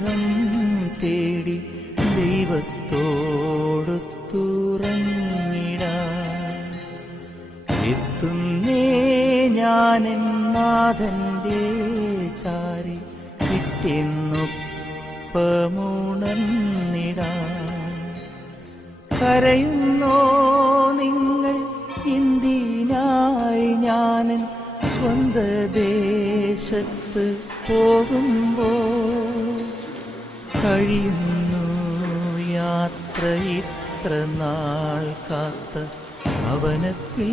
ഗൃഹം തേടി ദൈവത്തോടൊത്തുറങ്ങിടാൻ എത്തുന്നേ ഞാനെൻ നാഥന്റെ ചാരി കിട്ടിയെന്നൊപ്പമുണർന്നിടാൻ. കരയുന്നോ നിങ്ങൾ എന്തിനായി ഞാനൻ സ്വന്ത ദേശത്ത് പോകുമ്പോൾ? കഴിയുന്നു യാത്ര ഇത്ര നാൾ കാത്ത ഭവനത്തിൽ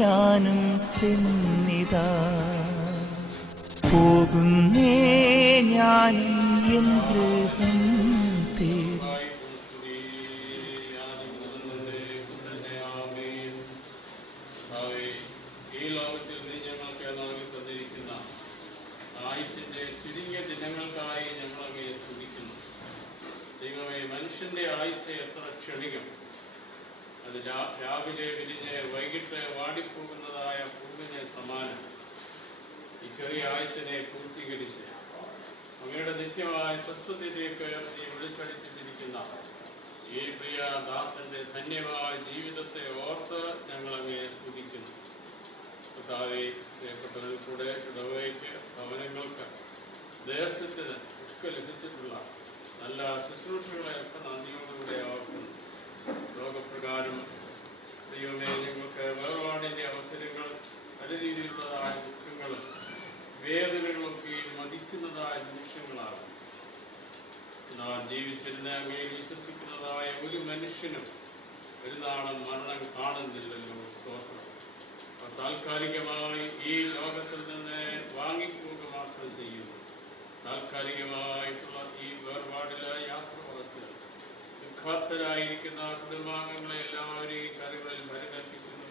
ഞാനും ചെന്നിതാ. പോകുന്നേ ഞാനും എൻ ഗൃഹം തേടി. ഈ ലോകത്തിൽ നീ ഞങ്ങൾക്ക് നൽകി തന്നിരിക്കുന്ന ആയുഷിന്റെ ചുരുങ്ങിയ ദിനങ്ങൾക്കായി ഞങ്ങളങ്ങേ സ്തുതിക്കുന്നു. ദൈവമേ, മനുഷ്യന്റെ ആയുസ് എത്ര ക്ഷണികം! അത് രാവിലെ വിരിഞ്ഞ് വൈകിട്ട് വാടിപ്പോകുന്നതായ പൂവിന് സമാനം. ഈ ചെറിയ ആയുസിനെ പൂർത്തീകരിച്ച് അങ്ങയുടെ നിത്യമായ സ്വസ്ഥതയിലേക്ക് നീ വിളിച്ചടിച്ചിരിക്കുന്ന ഈ പ്രിയ ദാസന്റെ ധന്യമായ ജീവിതത്തെ ഓർത്ത് ഞങ്ങളങ്ങേ സ്തുതിക്കുന്നു. കർത്താവേ, പ്രിയപ്പെട്ടവരിൽ കൂടെ ഇടവകയ്ക്ക്, ഭവനങ്ങൾക്ക്, ദേശത്തിന് ഒക്കെ ലഭിച്ചിട്ടുള്ള നല്ല ശുശ്രൂഷകളെയൊക്കെ നന്ദിയോടുകൂടെ ഓർക്കുന്നു. ലോകപ്രകാരം ദൈവമേ, ഞങ്ങൾക്ക് വേർപാടിൻ്റെ അവസരങ്ങൾ, പല രീതിയിലുള്ളതായ ദുഃഖങ്ങളും വേദനകളൊക്കെ മതിക്കുന്നതായ നിമിഷങ്ങളാണ്. എന്നാൽ ജീവിച്ചിരുന്ന അങ്ങയിൽ വിശ്വസിക്കുന്നതായ ഒരു മനുഷ്യനും ഒരു നാളും മരണം കാണുന്നില്ലല്ലോ. സ്തോത്രം. താൽക്കാലികമായി ഈ ലോകത്തിൽ നിന്ന് വാങ്ങിപ്പോവുക മാത്രം ചെയ്യുന്നു. താൽക്കാലികമായിട്ടുള്ള ഈ വേർപാടിലായി യാത്ര കുറച്ച് ദുഃഖാർത്ഥരായിരിക്കുന്ന കുടുംബാംഗങ്ങളെ എല്ലാവരെയും കരകളിൽ പരിഗണിക്കുന്നു.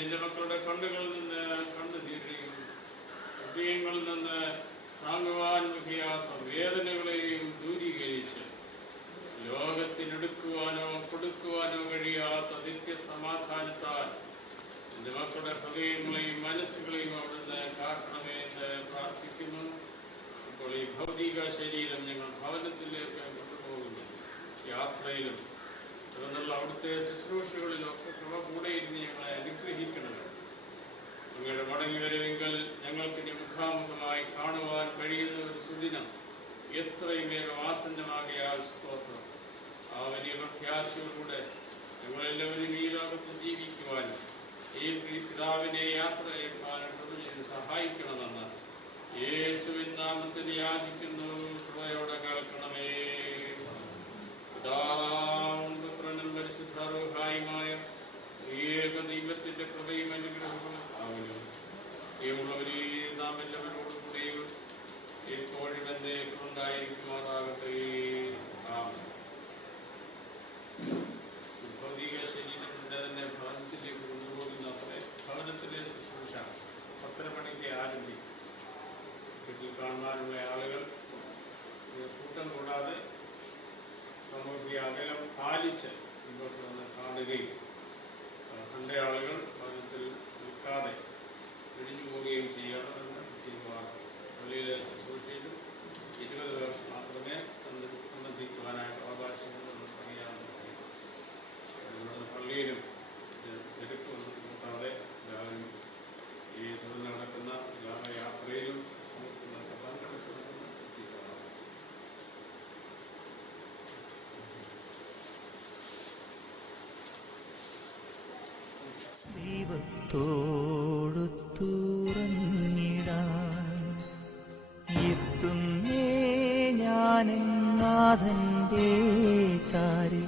നിന്റെ മക്കളുടെ കണ്ണുകളിൽ നിന്ന് കണ്ണുനീരെയും ഹൃദയങ്ങളിൽ നിന്ന് താങ്ങുവാൻ വയ്യാത്ത വേദനകളെയും ദൂരീകരിച്ച് ലോകത്തിനെടുക്കുവാനോ കൊടുക്കുവാനോ കഴിയാത്ത നിത്യസമാധാനത്താൽ എൻ്റെ മക്കളുടെ ഹൃദയങ്ങളെയും മനസ്സുകളെയും അവിടുന്ന് കാക്കണമേ എന്ന് പ്രാർത്ഥിക്കുന്നു. ഇപ്പോൾ ഈ ഭൗതിക ശരീരം ഞങ്ങൾ ഭവനത്തിലേക്ക് കൊണ്ടുപോകുന്നു. യാത്രയിലും തുടർന്നുള്ള അവിടുത്തെ ശുശ്രൂഷകളിലൊക്കെ കൃപ കൂടെ ഇരുന്ന് ഞങ്ങളെ അനുഗ്രഹിക്കണമേ. അങ്ങയുടെ മടങ്ങി വരുമെങ്കിൽ ഞങ്ങൾക്ക് ഇനി മുഖാമുഖമായി കാണുവാൻ കഴിയുന്ന ഒരു സുദിനം എത്രയും വേഗം ആസന്നമാകയാൽ സ്തോത്രം. ആ വലിയ പ്രത്യാശയോടുകൂടെ ഞങ്ങളെല്ലാവരും ഈ ലോകത്ത് ജീവിക്കുവാനും ഈ പിതാവിനെ യാത്ര അയക്കാനും സഹായിക്കണമെന്ന് യേശുവിൻ നാമത്തിൽ യാചിക്കുന്നു. കൃപയോടെ കേൾക്കണമേ. പിതാവും പുത്രനും പരിശുദ്ധമായ ഏക ദൈവത്തിന്റെ കൃപയും അനുഗ്രഹവും ആകുന്നു. പ്രിയമുള്ളവരെ, നാം എല്ലാവരോടും കൂടെയും എപ്പോഴും എന്നേക്കും ഉണ്ടായിരിക്കുമാറാകട്ടെ. ഭൗതിക ശരീരത്തിന്റെ തന്നെ ഭവനത്തിലേക്ക് കൊണ്ടുപോകുന്ന അത്രേ ഭവനത്തിലെ ശുശ്രൂഷ 10 മണിക്ക് ആരംഭിക്കും. വീട്ടിൽ കാണുവാനുള്ള ആളുകൾ കൂട്ടം കൂടാതെ നമുക്ക് അകലം പാലിച്ച് ഇങ്ങോട്ട് വന്ന് കാണുകയും കണ്ട ആളുകൾ ഭവനത്തിൽ നിൽക്കാതെ പിടിഞ്ഞു പോവുകയും ചെയ്യണമെന്ന് തീരുമാനം. പള്ളിയിലെ ശുശ്രൂഷയിലും 20 പേർ മാത്രമേ സംബന്ധിക്കുവാനായിട്ട് അവകാശമുണ്ടെന്ന് അറിയാമെന്ന് പറയും. പള്ളിയിലും തിരക്കൊന്നും കൂട്ടാതെ എല്ലാവരും ഈ തുടർന്ന് നടക്കുന്ന എല്ലാ യാത്രയിലും പങ്കെടുക്കണമെന്ന് തീരുമാനം. ദൈവത്തോടൊത്തുറങ്ങിടാൻ എത്തുന്നേ ഞാനെൻ നാഥന്റെ ചാരി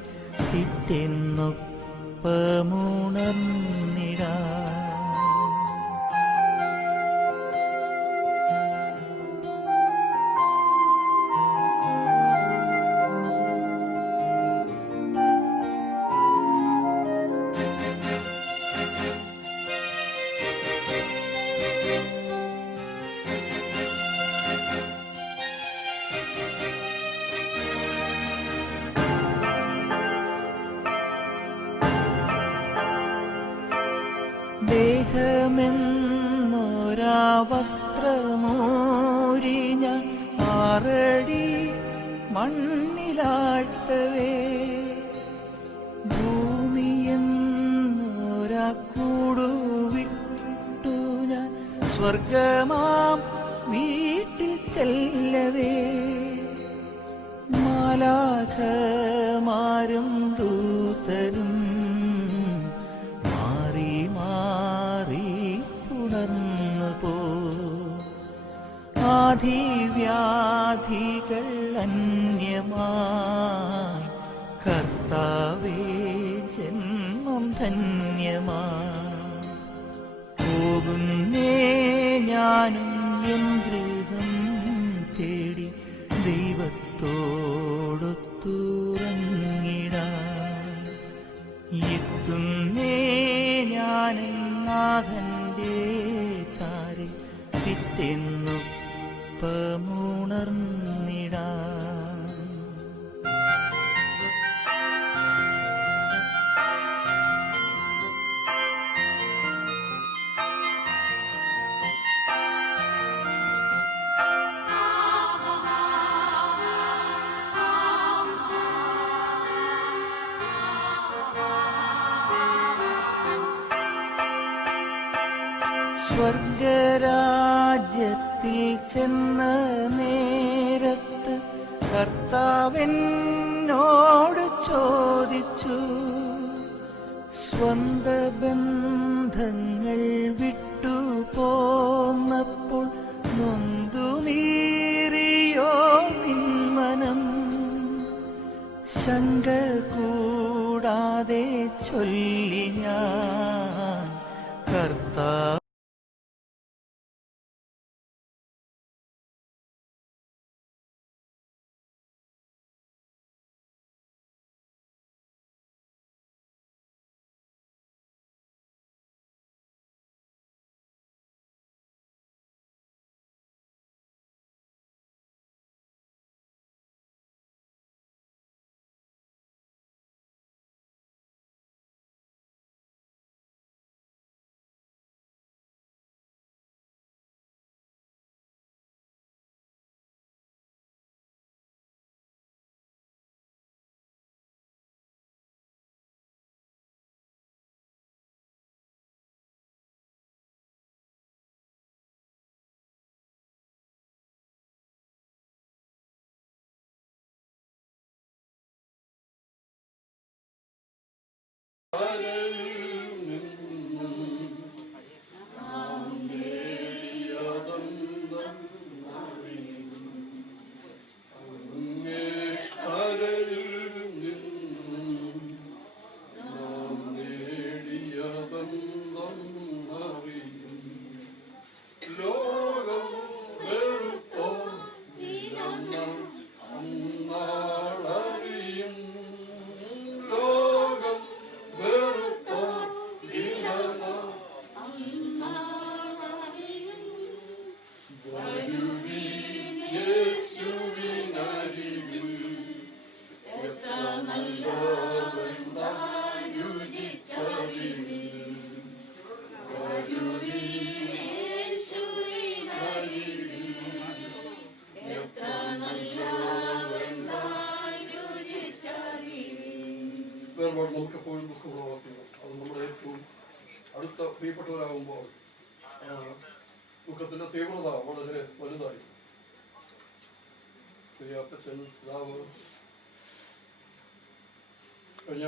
പിറ്റെന്നൊപ്പമുണർന്നിടാൻ. ദേഹമെന്നൊരാ വസ്ത്രമൂരിഞ്ഞ ആറടി മണ്ണിലാഴ്ത്തവേ ഭൂമിയെന്നൊരാ കൂടുവിട്ടു ഞാൻ സ്വർഗമാം വീട്ടിൽ ചെല്ലവേ മാലാഖമാരും ദൂതരും മാറി മാറി പുണർന്നു പോ ആധിവ്യാധികൾ അന്യമായി കർത്താവേ ജന്മം ധന്യമായി പോകുന്നേ ഞാനും എൻ ഗൃഹം തേടി ദൈവത്തോടൊത്തുറങ്ങിടാൻ എത്തുന്നേ ഞാനും നാഥന്റെ ചാരി പിറ്റെന്നൊപ്പമുണർന്നിടാൻ സ്വർഗരാജ്യത്തിൽ ചെന്ന നേരത്ത് കർത്താവെന്നോട് ചോദിച്ചു സ്വന്ത ബന്ധങ്ങൾ വിട്ടു പോന്നപ്പോൾ നൊന്തു നീറിയോ നിന്മനം ശങ്ക കൂടാതെ ചൊല്ലി ഞാൻ കർത്താവ് വേർപാട് നമുക്കെപ്പോഴും ദുഃഖമുളവാക്കുന്നു. അത് നമ്മുടെ ഏറ്റവും അടുത്ത പ്രിയപ്പെട്ടവരാകുമ്പോൾ ദുഃഖത്തിന്റെ തീവ്രത വളരെ വലുതായി. പ്രിയപ്പച്ചൻ പിതാവ് കഴിഞ്ഞ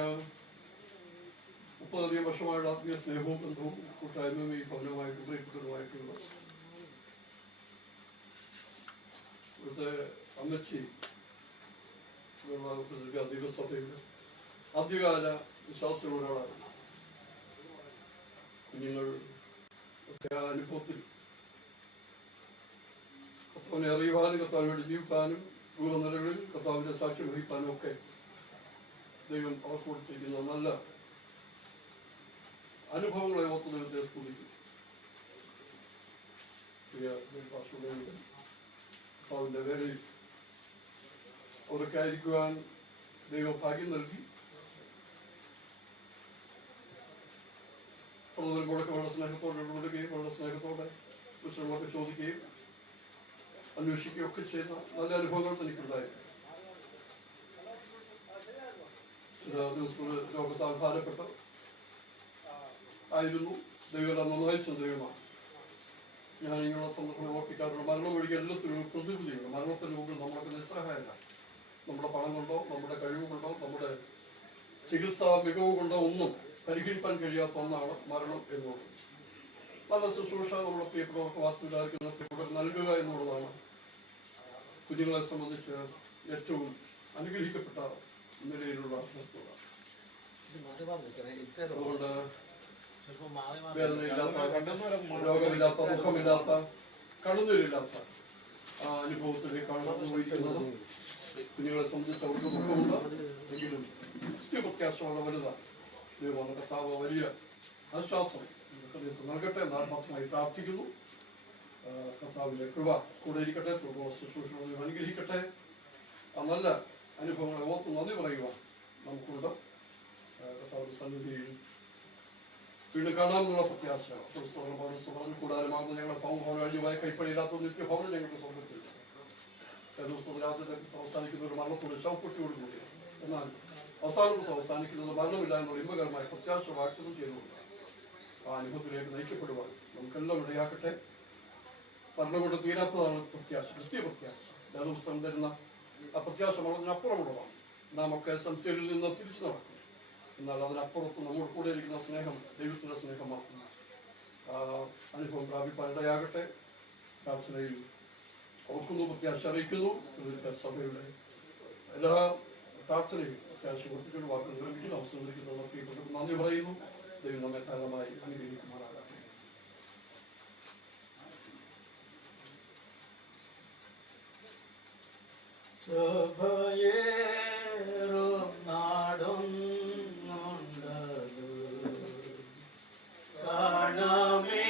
30 വർഷമായുള്ള ആത്മീയ സ്നേഹവും ബന്ധവും കൂട്ടായ്മയും ഈ ഭവനവുമായിട്ടും പ്രിയപ്പെട്ടവരുമായിട്ടുള്ള ഇവിടുത്തെ അമ്മച്ചി ദൈവസഭയുടെ ആദ്യകാല വിശ്വാസികളൊരാളാണ്. കുഞ്ഞുങ്ങൾ ഒക്കെ ആ അനുഭവത്തിൽ കർത്താവിനെ അറിയുവാനും കർത്താവിന് വേണ്ടി ജീവിക്കാനും ദൂരനിലകളിൽ കർത്താവിന്റെ സാക്ഷ്യം വഹിക്കാനും ഒക്കെ ദൈവം അവർക്ക് കൊടുത്തിരിക്കുന്ന നല്ല അനുഭവങ്ങളെ ഓർത്ത് ദൈവത്തെ സ്തുതിക്കും. കർത്താവിന്റെ വേലയിൽ അവരൊക്കെ ആയിരിക്കുവാൻ ദൈവം ഭാഗ്യം നൽകി. വരുമ്പോഴൊക്കെ വളരെ സ്നേഹത്തോടെ ഇടപെടുകയും വളരെ സ്നേഹത്തോടെ വിഷയങ്ങളൊക്കെ ചോദിക്കുകയും അന്വേഷിക്കുകയൊക്കെ ചെയ്യുന്ന നല്ല അനുഭവങ്ങൾ തനിക്കുണ്ടായിരുന്നു. ചില ദിവസങ്ങൾ രോഗത്താൽ ഭാരപ്പെട്ട് ആയിരുന്നു. ദൈവം നന്നായിച്ച ദൈവമാണ്. ഞാൻ ഇങ്ങനെയുള്ള സന്ദർഭങ്ങൾ ഓർപ്പിക്കാറുണ്ട്. മരണം ഒഴികെ എല്ലാത്തിനും ഒരു പ്രതിവിധിയുണ്ട്. മരണത്തിന് മുമ്പിൽ നമ്മളൊക്കെ നിസ്സഹായല്ല. നമ്മുടെ പണം കൊണ്ടോ നമ്മുടെ കഴിവ് കൊണ്ടോ നമ്മുടെ ചികിത്സാ മികവ് കൊണ്ടോ ഒന്നും പരിഹരിക്കാൻ കഴിയാത്ത ഒന്നാണ് മരണം എന്നുള്ളത്. നല്ല ശുശ്രൂഷ നമ്മുടെ പ്രിയപ്പെട്ടവർക്ക് വാർത്തയിലായിരിക്കുന്ന പ്രിയപ്പെട്ടവർ നൽകുക എന്നുള്ളതാണ് കുഞ്ഞുങ്ങളെ സംബന്ധിച്ച് ഏറ്റവും അനുഗ്രഹിക്കപ്പെട്ട നിലയിലുള്ള വസ്തുത. അതുകൊണ്ട് വേദനയില്ലാത്ത, രോഗമില്ലാത്ത, ദുഃഖമില്ലാത്ത, കടന്നൂരില്ലാത്ത അനുഭവത്തിലേക്കാണ് പോയിരിക്കുന്നത്. കുഞ്ഞുങ്ങളെ സംബന്ധിച്ച് അവർക്ക് ദുഃഖമുണ്ട്, എങ്കിലും നിത്യപ്രത്യാശമുള്ള വലുതാണ്. ദൈവം കർത്താവ് വലിയ ആശ്വാസം ഹൃദയത്തിൽ നൽകട്ടെ എന്ന് ആത്മാർത്ഥമായി പ്രാർത്ഥിക്കുന്നു. കർത്താവിന്റെ കൃപ കൂടെ ഇരിക്കട്ടെ. ശുശ്രൂഷകളെ അനുഗ്രഹിക്കട്ടെ. ആ നല്ല അനുഭവങ്ങളെ ഓർത്ത് നന്ദി പറയുവാൻ നമുക്കുണ്ട്. കർത്താവിന്റെ സന്നിധിയിൽ വീണ്ടും കാണാമെന്നുള്ള പ്രത്യാശ പറഞ്ഞു. കൂടാരമാകുന്ന ഞങ്ങളുടെ ഭവനം കഴിഞ്ഞുപോയ കൈപ്പണിയില്ലാത്ത നിത്യഭവനം ഞങ്ങൾക്ക് സ്വർഗത്തിൽ രാജ്യത്തേക്ക് അവസാനിക്കുന്ന ഒരു മരണത്തോട് ശവപ്പെട്ടിയോട് കൂടിയാണ്. എന്നാൽ അവസാന ദിവസം അവസാനിക്കുന്നത് മരണമില്ല എന്നുള്ള ഇമ്പകരമായ പ്രത്യാശ വാഗ്ദത്തം ചെയ്തുകൊണ്ട് ആ അനുഭവത്തിലേക്ക് നയിക്കപ്പെടുവാൻ നമുക്കെല്ലാം ഇടയാക്കട്ടെ. മരണം കൊണ്ട് തീരാത്തതാണ് പ്രത്യാശ, ക്രിസ്തീയ പ്രത്യാശ. ദിവസം തരുന്ന ആ പ്രത്യാശ അതിനപ്പുറമുള്ളതാണ്. നാം ഒക്കെ സംശയത്തിൽ നിന്ന് തിരിച്ചു നടക്കും. എന്നാൽ അതിനപ്പുറത്ത് നമ്മുടെ കൂടെ ഇരിക്കുന്ന സ്നേഹം ദൈവത്തിൻ്റെ സ്നേഹം മാത്രം. അനുഭവം പ്രാപിപ്പാൻ ഇടയാകട്ടെ. പ്രാർത്ഥനയിൽ ഓർക്കുന്നു, പ്രത്യാശ അറിയിക്കുന്നു. സഭയുടെ എല്ലാ പ്രാർത്ഥനയും പ്രത്യാശ കൊടുത്തിട്ടുള്ള വാക്കുകൾ വീട്ടിൽ അവസരം നന്ദി പറയുന്നു. ദൈവം നമ്മെ ധാരാളമായി അനുഗ്രഹിക്കുമാറാകട്ടെ. സഭയേറും നാടും കാണമേ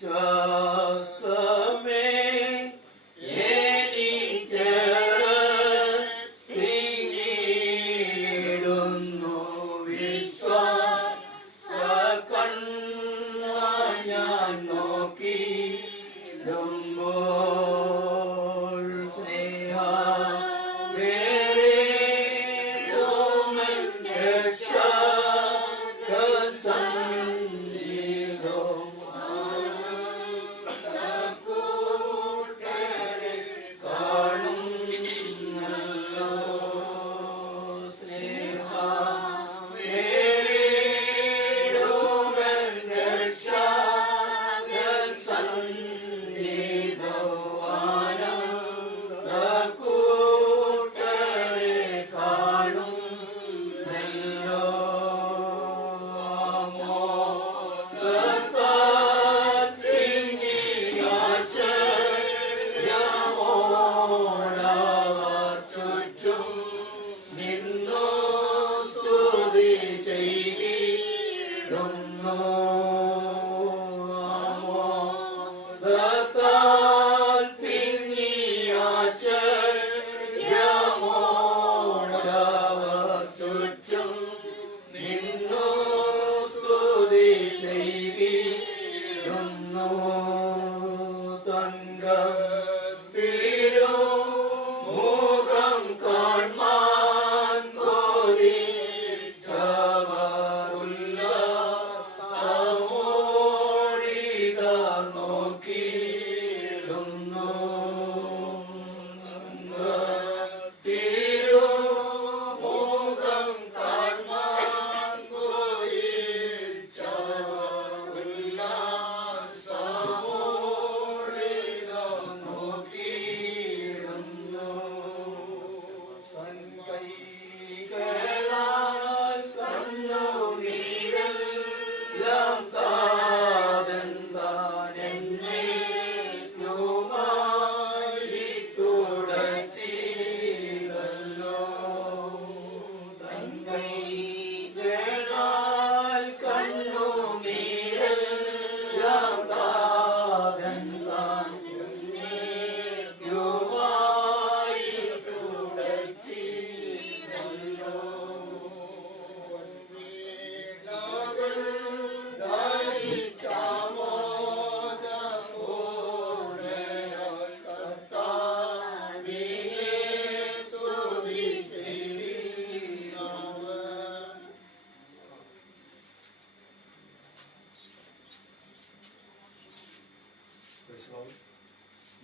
ശ്വാസമേ എനിക്ക് തിങ്ങിടുന്നു വിശ്വാസ കണ്ണ ഞാൻ നോക്കിയിടുമ്പോൾ സ്നേഹ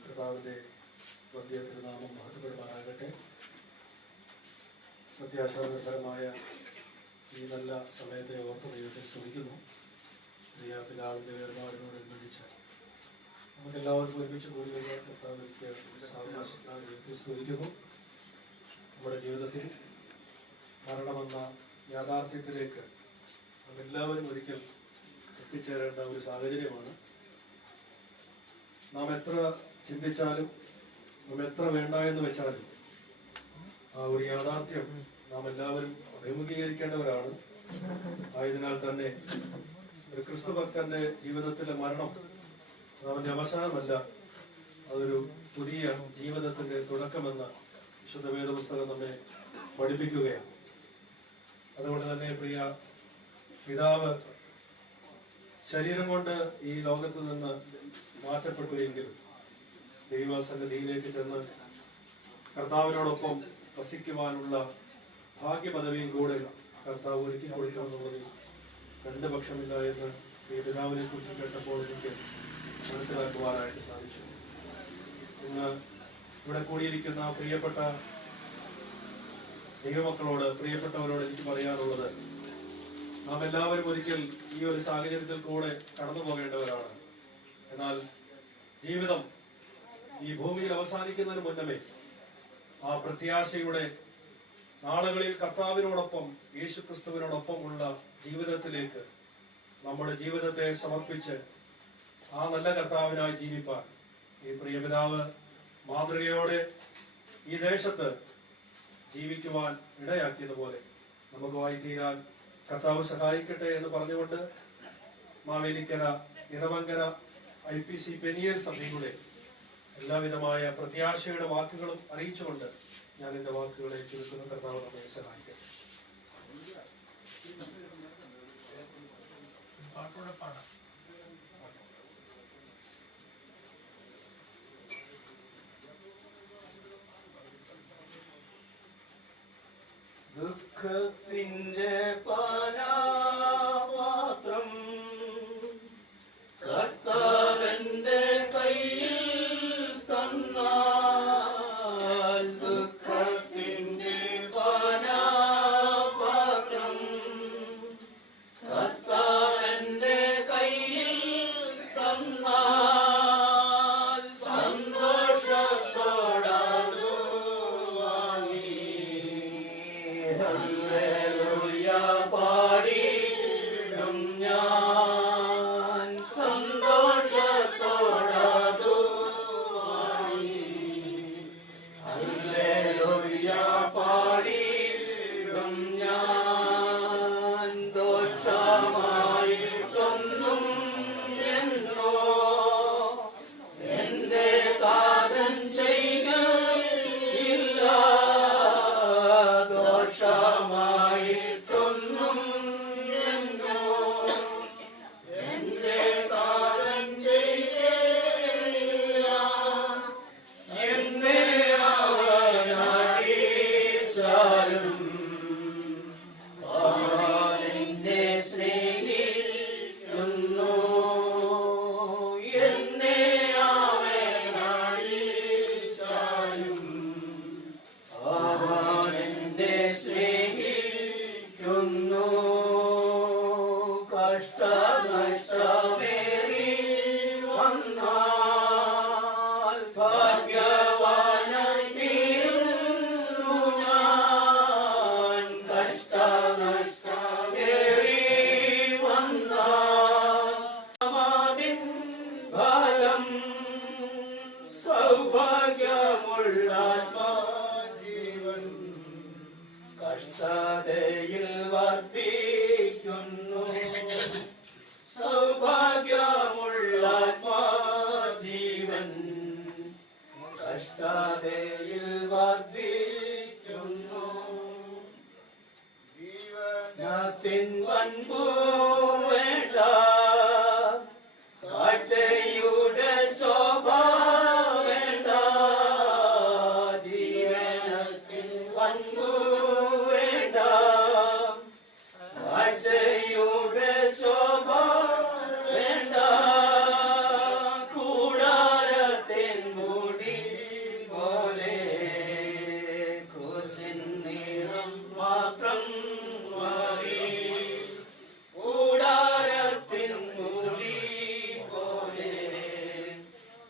കർത്താവിന്റെ വലിയ തിരുനാമം മഹത്വപ്പെടുമാറാകട്ടെ. പ്രത്യാശാപരമായ ഈ നല്ല സമയത്തെ ഓർത്ത് ദൈവത്തെ സ്തുതിക്കുന്നു. പ്രിയ പിതാവിന്റെ വേർപാടിനോടനുബന്ധിച്ച് നമുക്കെല്ലാവർക്കും ഒരുമിച്ച് കൂടി വരുന്ന കർത്താവിലേക്ക് സാവകാശത്തിനായി ദൈവത്തെ സ്തുതിക്കുന്നു. നമ്മുടെ ജീവിതത്തിൽ മരണമെന്ന യാഥാർത്ഥ്യത്തിലേക്ക് നാം എല്ലാവരും ഒരിക്കൽ എത്തിച്ചേരേണ്ട ഒരു സാഹചര്യമാണ്. നാം എത്ര ചിന്തിച്ചാലും നാം എത്ര വേണ്ട എന്ന് വെച്ചാലും ആ ഒരു യാഥാർത്ഥ്യം നാം എല്ലാവരും അഭിമുഖീകരിക്കേണ്ടവരാണ്. ആയതിനാൽ തന്നെ ഒരു ക്രിസ്തു ഭക്തന്റെ ജീവിതത്തിലെ മരണം അവന്റെ അവസാനമല്ല, അതൊരു പുതിയ ജീവിതത്തിന്റെ തുടക്കമെന്ന് വിശുദ്ധ വേദപുസ്തകം നമ്മെ പഠിപ്പിക്കുകയാണ്. അതുകൊണ്ട് തന്നെ പ്രിയ പിതാവ് ശരീരം കൊണ്ട് ഈ ലോകത്ത് നിന്ന് മാറ്റപ്പെട്ടുവെങ്കിലും ദൈവസന്നിധിയിലേക്ക് ചെന്ന് കർത്താവിനോടൊപ്പം വസിക്കുവാനുള്ള ഭാഗ്യപദവിയും കൂടെ കർത്താവ് ഒരുക്കി കൊടുക്കണമെന്നുള്ളതിൽ രണ്ട് പക്ഷമില്ല എന്ന് ഈ പിതാവിനെ കുറിച്ച് കേട്ടപ്പോൾ എനിക്ക് മനസ്സിലാക്കുവാനായിട്ട് സാധിച്ചു. ഇന്ന് ഇവിടെ കൂടിയിരിക്കുന്ന പ്രിയപ്പെട്ട ദൈവമക്കളോട്, പ്രിയപ്പെട്ടവരോട് എനിക്ക് പറയാനുള്ളത്, നാം എല്ലാവരും ഒരിക്കൽ ഈ ഒരു സാഹചര്യത്തിൽ കൂടെ കടന്നു പോകേണ്ടവരാണ്. എന്നാൽ ജീവിതം ഈ ഭൂമിയിൽ അവസാനിക്കുന്നതിന് മുന്നമേ ആ പ്രത്യാശയുടെ നാളുകളിൽ കർത്താവിനോടൊപ്പം യേശുക്രിസ്തുവിനോടൊപ്പം ഉള്ള ജീവിതത്തിലേക്ക് നമ്മുടെ ജീവിതത്തെ സമർപ്പിച്ച് ആ നല്ല കർത്താവിനായി ജീവിപ്പാൻ ഈ പ്രിയപിതാവ് മാതൃകയോടെ ഈ ദേശത്ത് ജീവിക്കുവാൻ ഇടയാക്കിയതുപോലെ നമുക്കുമായി തീരാൻ കർത്താവ് സഹായിക്കട്ടെ എന്ന് പറഞ്ഞുകൊണ്ട് മാവേലിക്കര, ഇടവങ്കര IPC പെനിയൽ സഭയുടെ എല്ലാവിധമായ പ്രത്യാശയുടെ വാക്കുകളും അറിയിച്ചുകൊണ്ട് ഞാൻ എന്റെ വാക്കുകളെ ചുരുക്കുന്ന. കർത്താവ് നമ്മെ സഹായിക്കട്ടെ. ദുഃഖത്തിന്റെ പാനപാത്രം കർത്താവിന്റെ കയ്യിൽ തന്നാൽ, ദുഃഖത്തിന്റെ പാനപാത്രം കർത്താവിന്റെ കയ്യിൽ തന്നാൽ, സന്തോഷത്തോടതു വാങ്ങി ഹല്ലേലൂയ പാടിയിടും ഞാൻ. സന്തോഷത്തോടതു വാങ്ങി ഹല്ലേലൂയ പാടിയിടും ഞാൻ. ദോഷമായിട്ടൊന്നും എന്നോ എന്റെ താതൻ ചെയ്യുകയില്ല. ദോഷമായിട്ടൊന്നും എന്നോ എന്റെ താതൻ ചെയ്യുകയില്ല. എന്നെ അവനടിച്ചാലും അവൻ എന്നെ സ്നേഹിക്കുന്നു. എന്നെ അവനടിച്ചാലും അവൻ എന്നെ സ്നേഹിക്കുന്നു. കഷ്ടനഷ്ടമേറി വന്നാൽ ഭാഗ്യവാനായി തീരുന്നു ഞാൻ. കഷ്ടനഷ്ടമേറി വന്നാൽ അതിൻ ഫലം സൗഭാഗ്യമുള്ള ജീവൻ കഷ്ടതയിൽ വർദ്ധിക്കുന്നു. സൗഭാഗ്യമുള്ള ജീവൻ കഷ്ടതയിൽ വർദ്ധിക്കുന്നു. ജീവനത്തിൻ പൻപു വേണ്ട, കാഴ്ചയുടെ ശോഭ വേണ്ട. ജീവനത്തിൻ പൻപു വേണ്ട, കാഴ്ചയുടെ ശോഭ വേണ്ട. കൂടാരത്തിൻ മുടി പോലെ ക്രൂശിൻ നീളം മാത്രം മതി. കൂടാരത്തിൻ മുടി പോലെ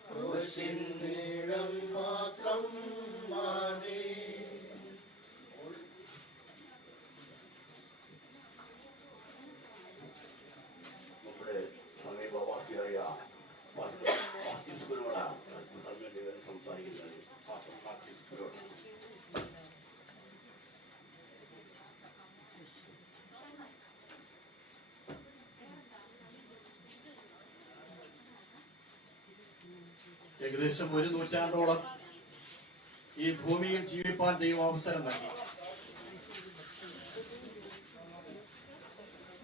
ക്രൂശിൻ നീളം മാത്രം മതി. നമ്മുടെ സമീപവാസിയായ മാർട്ടിസ് ഗുരുവാണ് സംസാരിക്കുന്നത്. മാർട്ടിസ് ഗുരുവാണ്. ഏകദേശം 1 നൂറ്റാണ്ടോളം ഈ ഭൂമിയിൽ ജീവിപ്പാൻ ദൈവം അവസരം നൽകി.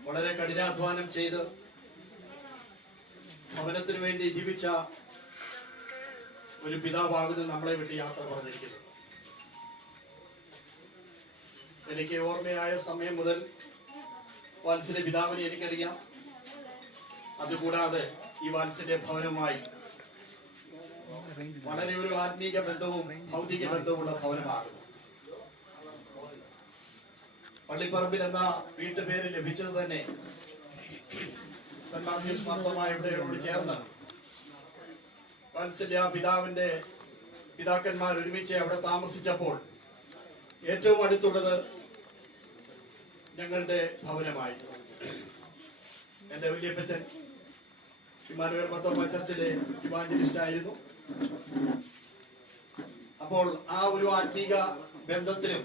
വളരെ കഠിനാധ്വാനം ചെയ്ത് ഭവനത്തിനു വേണ്ടി ജീവിച്ച ഒരു പിതാവാകുന്നു നമ്മളെ വിട്ട് യാത്ര പറഞ്ഞിരിക്കുന്നത്. എനിക്ക് ഓർമ്മയായ സമയം മുതൽ വാത്സല്യ പിതാവിനെ എനിക്കറിയാം. അതുകൂടാതെ ഈ വാത്സല്യ ഭവനമായി വളരെ ഒരു ആത്മീക ബന്ധവും ഭൗതിക ബന്ധവുമുള്ള ഭവനമാകുന്നു. പള്ളിപ്പറമ്പിൽ എന്ന വീട്ടുപേര് ലഭിച്ചത് തന്നെ സെന്റ് മാത്യൂസ് മാർത്തോമായോട് ചേർന്ന് വാത്സല്യ പിതാവിന്റെ പിതാക്കന്മാർ ഒരുമിച്ച് അവിടെ താമസിച്ചപ്പോൾ ഏറ്റവും അടുത്തുള്ളത് ഞങ്ങളുടെ ഭവനമായി. എന്റെ വല്യപ്പച്ചൻ ഇമ്മാനുവേൽ മാർത്തോമാ ചർച്ചിലെ ഇവാഞ്ചലിസ്റ്റ് ആയിരുന്നു. അപ്പോൾ ആ ഒരു ആത്മീക ബന്ധത്തിലും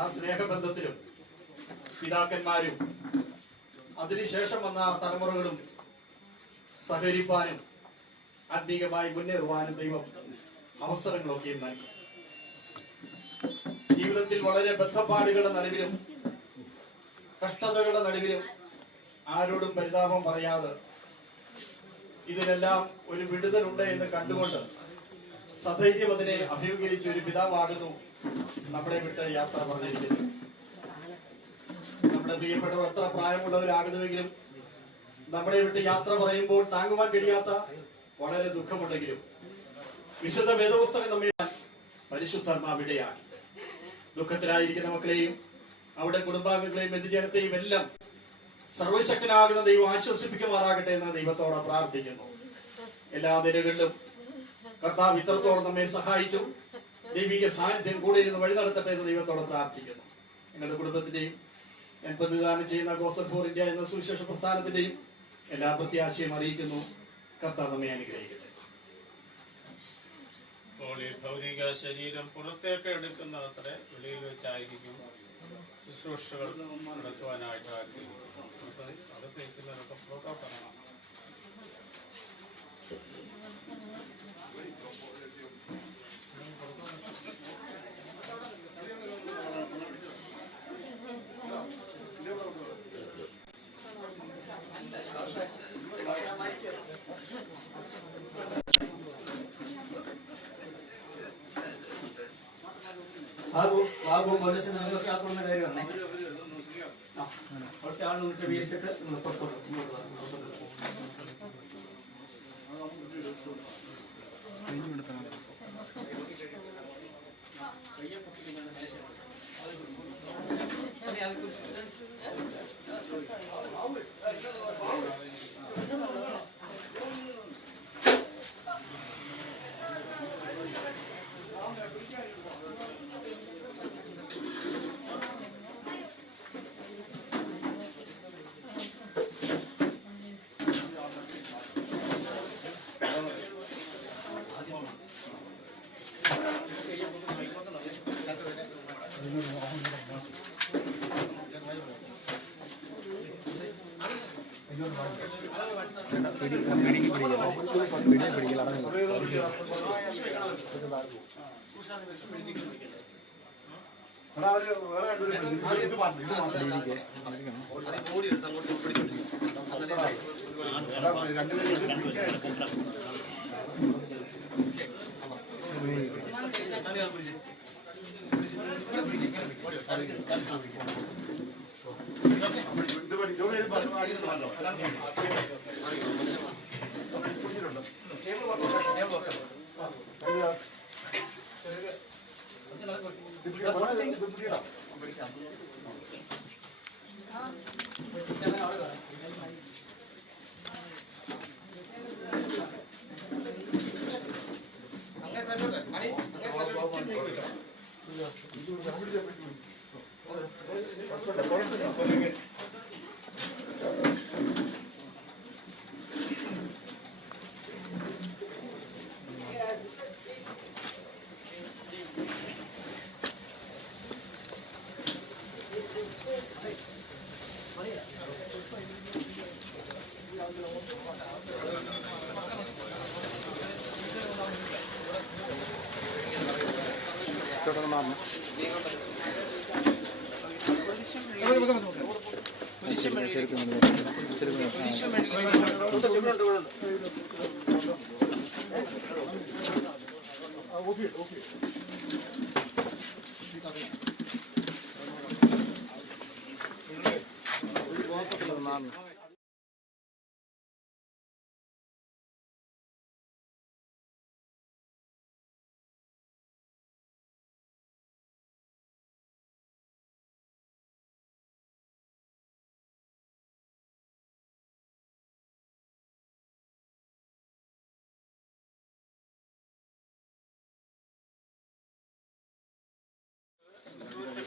ആ സ്നേഹബന്ധത്തിലും പിതാക്കന്മാരും അതിനുശേഷം വന്ന തലമുറകളും സഹകരിപ്പാനും ആത്മീകമായി മുന്നേറുവാനും ദൈവം അവസരങ്ങളൊക്കെയും നൽകി. ജീവിതത്തിൽ വളരെ ബദ്ധപ്പാടുകളുടെ നടുവിലും കഷ്ടതകളുടെ നടുവിലും ആരോടും പരിതാപം പറയാതെ ഇതിനെല്ലാം ഒരു വിടുതലുണ്ട് എന്ന് കണ്ടുകൊണ്ട് സധൈര്യം അതിനെ അഭിമുഖീകരിച്ച ഒരു പിതാവാകുന്നു നമ്മളെ വിട്ട് യാത്ര പറഞ്ഞിരിക്കുന്നത്. നമ്മുടെ പ്രിയപ്പെട്ടവർ എത്ര പ്രായമുള്ളവരാകുന്നുവെങ്കിലും നമ്മളെ വിട്ട് യാത്ര പറയുമ്പോൾ താങ്ങുവാൻ കഴിയാത്ത വളരെ ദുഃഖമുണ്ടെങ്കിലും വിശുദ്ധ വേദപുസ്തകം നമ്മെ പരിശുദ്ധാത്മാവിടെയാണ്. ദുഃഖത്തിലായിരിക്കുന്ന മക്കളെയും അവിടെ കുടുംബാംഗങ്ങളെയും ബന്ധുജനത്തെയും എല്ലാം സർവശക്തനാകുന്ന ദൈവം ആശ്വസിപ്പിക്കുമാറാകട്ടെ എന്ന് ദൈവത്തോടെ പ്രാർത്ഥിക്കുന്നു. എല്ലാ നിലകളിലും കർത്താവ് ഇത്രത്തോളം നമ്മെ സഹായിച്ചു. ദൈവിക സാന്നിധ്യം കൂടെ ഇരുന്ന് വഴി നടത്തട്ടെ എന്ന് ദൈവത്തോടെ പ്രാർത്ഥിക്കുന്നു. നിങ്ങളുടെ കുടുംബത്തിന്റെയും ഞാൻ പ്രതിദാനം ചെയ്യുന്ന ഗോസ്പൽ ഫോർ ഇന്ത്യ എന്ന സുവിശേഷ പ്രസ്ഥാനത്തിന്റെയും എല്ലാ പ്രത്യാശയും അറിയിക്കുന്നു. കർത്താവ് നമ്മെ അനുഗ്രഹിക്കട്ടെ. അപ്പോൾ ഈ ഭൗതിക ശരീരം പുറത്തേക്ക് എടുക്കുന്ന അത്ര വെളിയിൽ വെച്ചായിരിക്കും ശുശ്രൂഷകൾ നടത്തുവാനായിട്ട് ആഗ്രഹിക്കുന്നു. അകത്തേക്കുന്നതൊക്കെ പുറത്തോട്ടാണ്. ബാബു പോലീസിന് നിങ്ങൾക്ക് ആക്കുന്ന കാര്യം പറഞ്ഞേ. കുറച്ച് ആൾ നിന്നിട്ട് വീഴ്ചിട്ട് നിങ്ങൾ പുറത്തോട്ട്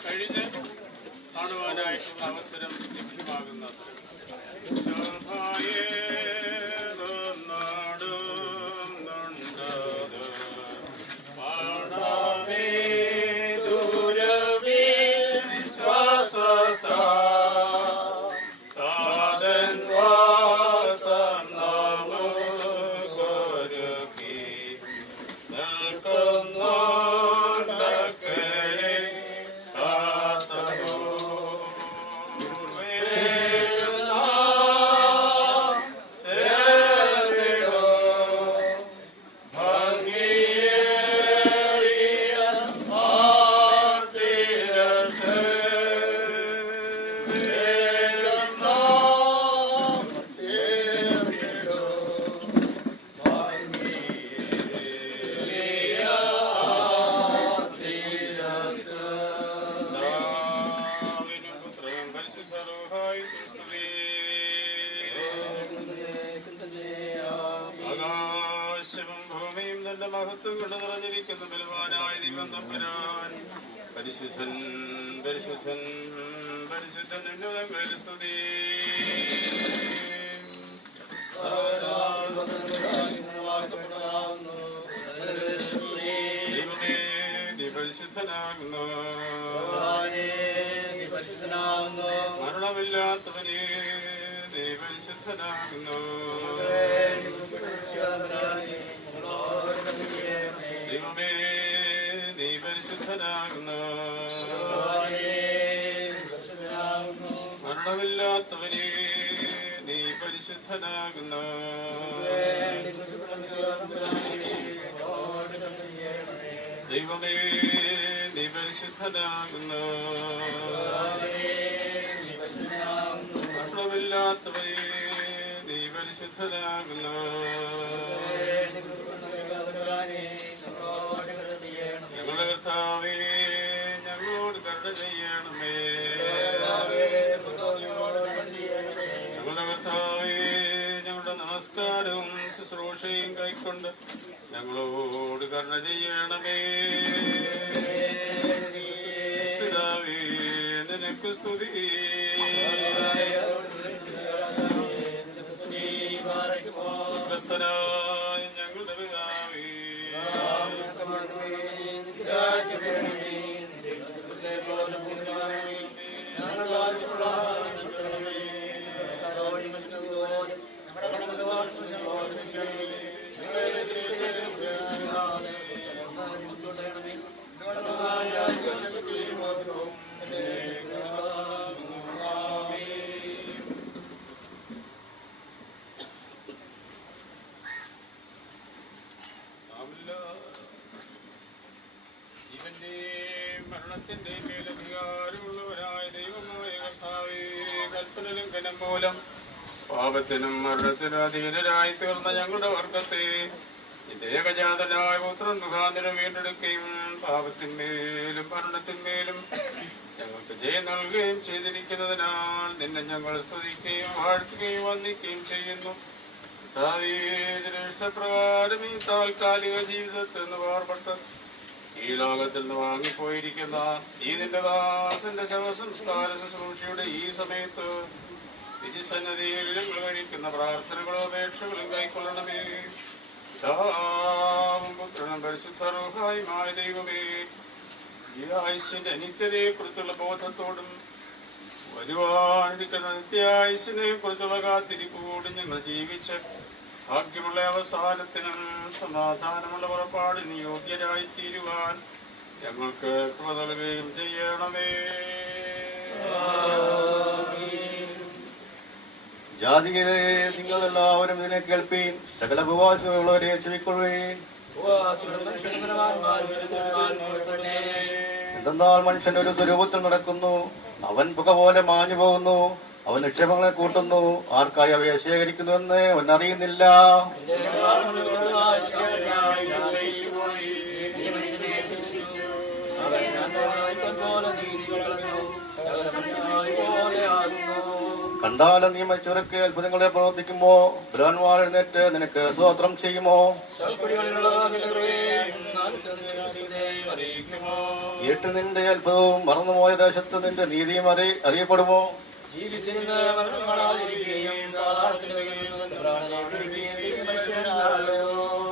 കഴിഞ്ഞ് കാണുവാനായിട്ടുള്ള അവസരം ലഭ്യമാകുന്നത്. വാസം നമുക്കൊരു നിന്റെ മഹത്വം കൊണ്ട് നിറഞ്ഞിരിക്കുന്ന ബലവാനായ ദൈവം തമ്പുരാൻ പരിശുദ്ധൻ പരിശുദ്ധൻ പരിശുദ്ധൻ ഉന്നതങ്ങളിൽ സ്തുതി. ദൈവമേ നീ പരിശുദ്ധനാകുന്നു, മരണമില്ലാത്തവനെ നീ പരിശുദ്ധനാകുന്നു. ദൈവമേ നീ പരിശുദ്ധനാകുന്നു, മരണമില്ലാത്തവനെ നീ പരിശുദ്ധനാകുന്നു. ദൈവമേ നീ പരിശുദ്ധനാകുന്നു, മരണമില്ലാത്തവനെ നീ പരിശുദ്ധനാകുന്നു. ഞങ്ങളുടെ കർത്താവേ ഞങ്ങളോട് കരുണ ചെയ്യണമേ. ഞങ്ങളുടെ കർത്താവേ ഞങ്ങളുടെ നമസ്കാരവും ശുശ്രൂഷയും കൈക്കൊണ്ട് ഞങ്ങളോട് കരുണ ചെയ്യണമേ. പിതാവേ നിനക്ക് സ്തുതി. സ്വർഗ്ഗസ്ഥനായ ഞങ്ങളുടെ പിതാവേ മരണത്തിന്റെ മേലധികാരമുള്ളവരായ ദൈവമായ കർത്താവേ, കൽപ്പനലംഘനം മൂലം പാപത്തിനും മരണത്തിനും അധീനരായി തീർന്ന ഞങ്ങളുടെ വർഗത്തെ നിന്റെ ഏകജാതനായ പുത്രൻ മുഖാന്തരം വീണ്ടെടുക്കുകയും പാപത്തിന്മേലും മരണത്തിന്മേലും ഞങ്ങൾക്ക് ജയം നൽകുകയും ചെയ്തിരിക്കുന്നതിനാൽ നിന്നെ ഞങ്ങൾ സ്തുതിക്കുകയും വാഴ്ത്തുകയും വന്ദിക്കുകയും ചെയ്യുന്നു. കർത്താവേ, നിന്റെ ഇഷ്ടപ്രകാരം ഈ താൽക്കാലിക ജീവിതത്തിൽ നിന്ന് വേർപെട്ട് ഈ ലോകത്തിൽ നിന്ന് വാങ്ങിപ്പോയിരിക്കുന്ന ഈ നിന്റെ ദാസന്റെ ശവസംസ്കാര ശുശ്രൂഷയുടെ ഈ സമയത്ത് വിധിസന്നതിയിൽ ഞങ്ങൾ കഴിക്കുന്ന പ്രാർത്ഥനകളും അപേക്ഷകളും കൈക്കൊള്ളണമേ. പിതാവും പുത്രനും പരിശുദ്ധ റൂഹായുമായ ദൈവമേ, ഈ ആയുസ്സിന്റെ അനിത്യതയെ കുറിച്ചുള്ള ബോധത്തോടും വരുവാനിരിക്കുന്ന നിത്യായുസ്സിനെ കുറിച്ചുള്ള കാത്തിരിപ്പോടും ഞങ്ങൾ ജീവിച്ച് ഭാഗ്യമുള്ള അവസാനത്തിനും സമാധാനമുള്ള പുറപ്പാടിന് യോഗ്യരായി തീരുവാൻ ഞങ്ങൾക്ക് കൃപ നൽകുകയും ചെയ്യണമേ. ജാതികളെ നിങ്ങൾ എല്ലാവരും ഇതിനെ കേൾപ്പീൻ, സകല ഉപവാസമുള്ളവരെ ചെവിക്കൊള്ളുവീൻ. എന്തെന്നാൽ മനുഷ്യന്റെ ഒരു സ്വരൂപത്തിൽ നടക്കുന്നു, അവൻ പുക പോലെ മാഞ്ഞു പോകുന്നു. അവൻ നിക്ഷേപങ്ങളെ കൂട്ടുന്നു, ആർക്കായി അവയെ ശേഖരിക്കുന്നുവെന്ന് അവൻ അറിയുന്നില്ല. കണ്ടാലും നീ മരിച്ചവരൊക്കെ അത്ഭുതങ്ങളെ പ്രവർത്തിക്കുമ്പോ ബലവാന്മാർ എഴുന്നേറ്റ് നിനക്ക് സ്തോത്രം ചെയ്യുമോ? ഇരുട്ട് നിന്റെ അത്ഭുതവും മറന്നുപോയ ദേശത്ത് നിന്റെ നീതിയും അറിയപ്പെടുമോ?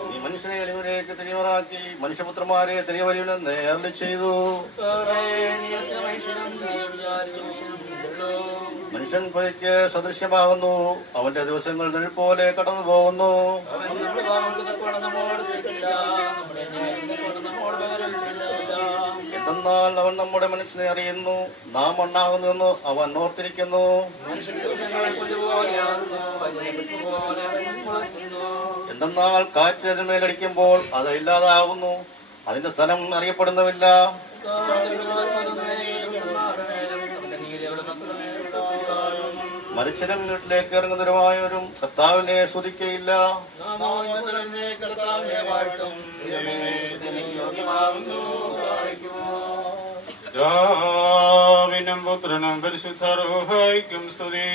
നീ മനുഷ്യനെ എളിമയിലേക്ക് തിരിവറാക്കി മനുഷ്യപുത്രന്മാരെ തിരിവരുമെന്ന് അരുളി ചെയ്തു. മനുഷ്യൻ പുഴയ്ക്ക് സദൃശ്യമാകുന്നു, അവന്റെ ദിവസങ്ങൾ നിഴൽ പോലെ കടന്നു പോകുന്നു. എന്തെന്നാൽ അവൻ നമ്മുടെ മനുഷ്യനെ അറിയുന്നു, നാം മണ്ണാകുന്നുവെന്ന് അവൻ ഓർത്തിരിക്കുന്നു. എന്തെന്നാൽ കാറ്റ് അതിന്മേലടിക്കുമ്പോൾ അത് ഇല്ലാതാകുന്നു, അതിന്റെ സ്ഥലം അറിയപ്പെടുന്നുമില്ല. മരിച്ചനും വീട്ടിലേക്ക് ഇറങ്ങുന്നവരുമായവരും കർത്താവിനെ സ്തുതിക്കയില്ല. പിതാവിനും പുത്രനും പരിശുദ്ധ റൂഹായിക്കും സ്തുതി.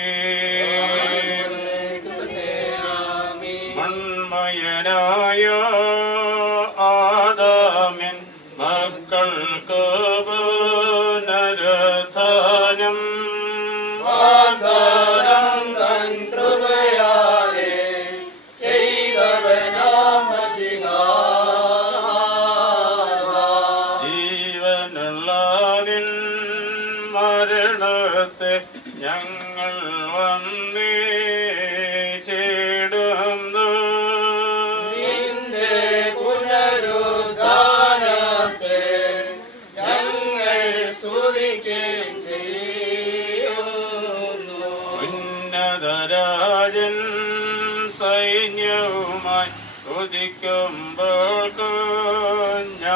മൺമയനായ ഉദിക്കുമ്പോൾ കുഞ്ഞാടേന്റെ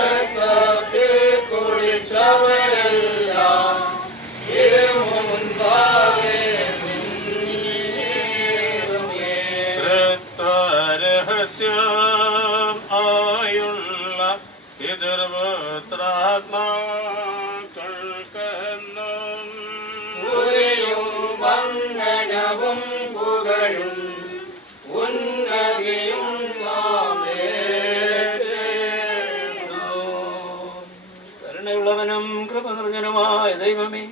രക്തത്തിൽ കുളിച്ചവരെല്ലാം ഇരുമുൻപാകെ നിന്നിടുമേ. രഹസ്യം ആയുള്ള പിതൃപുത്രാത്മാക്കൾക്കെന്നും സ്തുതിയും വന്ദനവും പുകഴും ഉന്നതിയും നാം ഏറ്റെടുക്കുന്നു. കരുണയുള്ളവനും കൃപ നിറഞ്ഞനുമായ ദൈവമേ,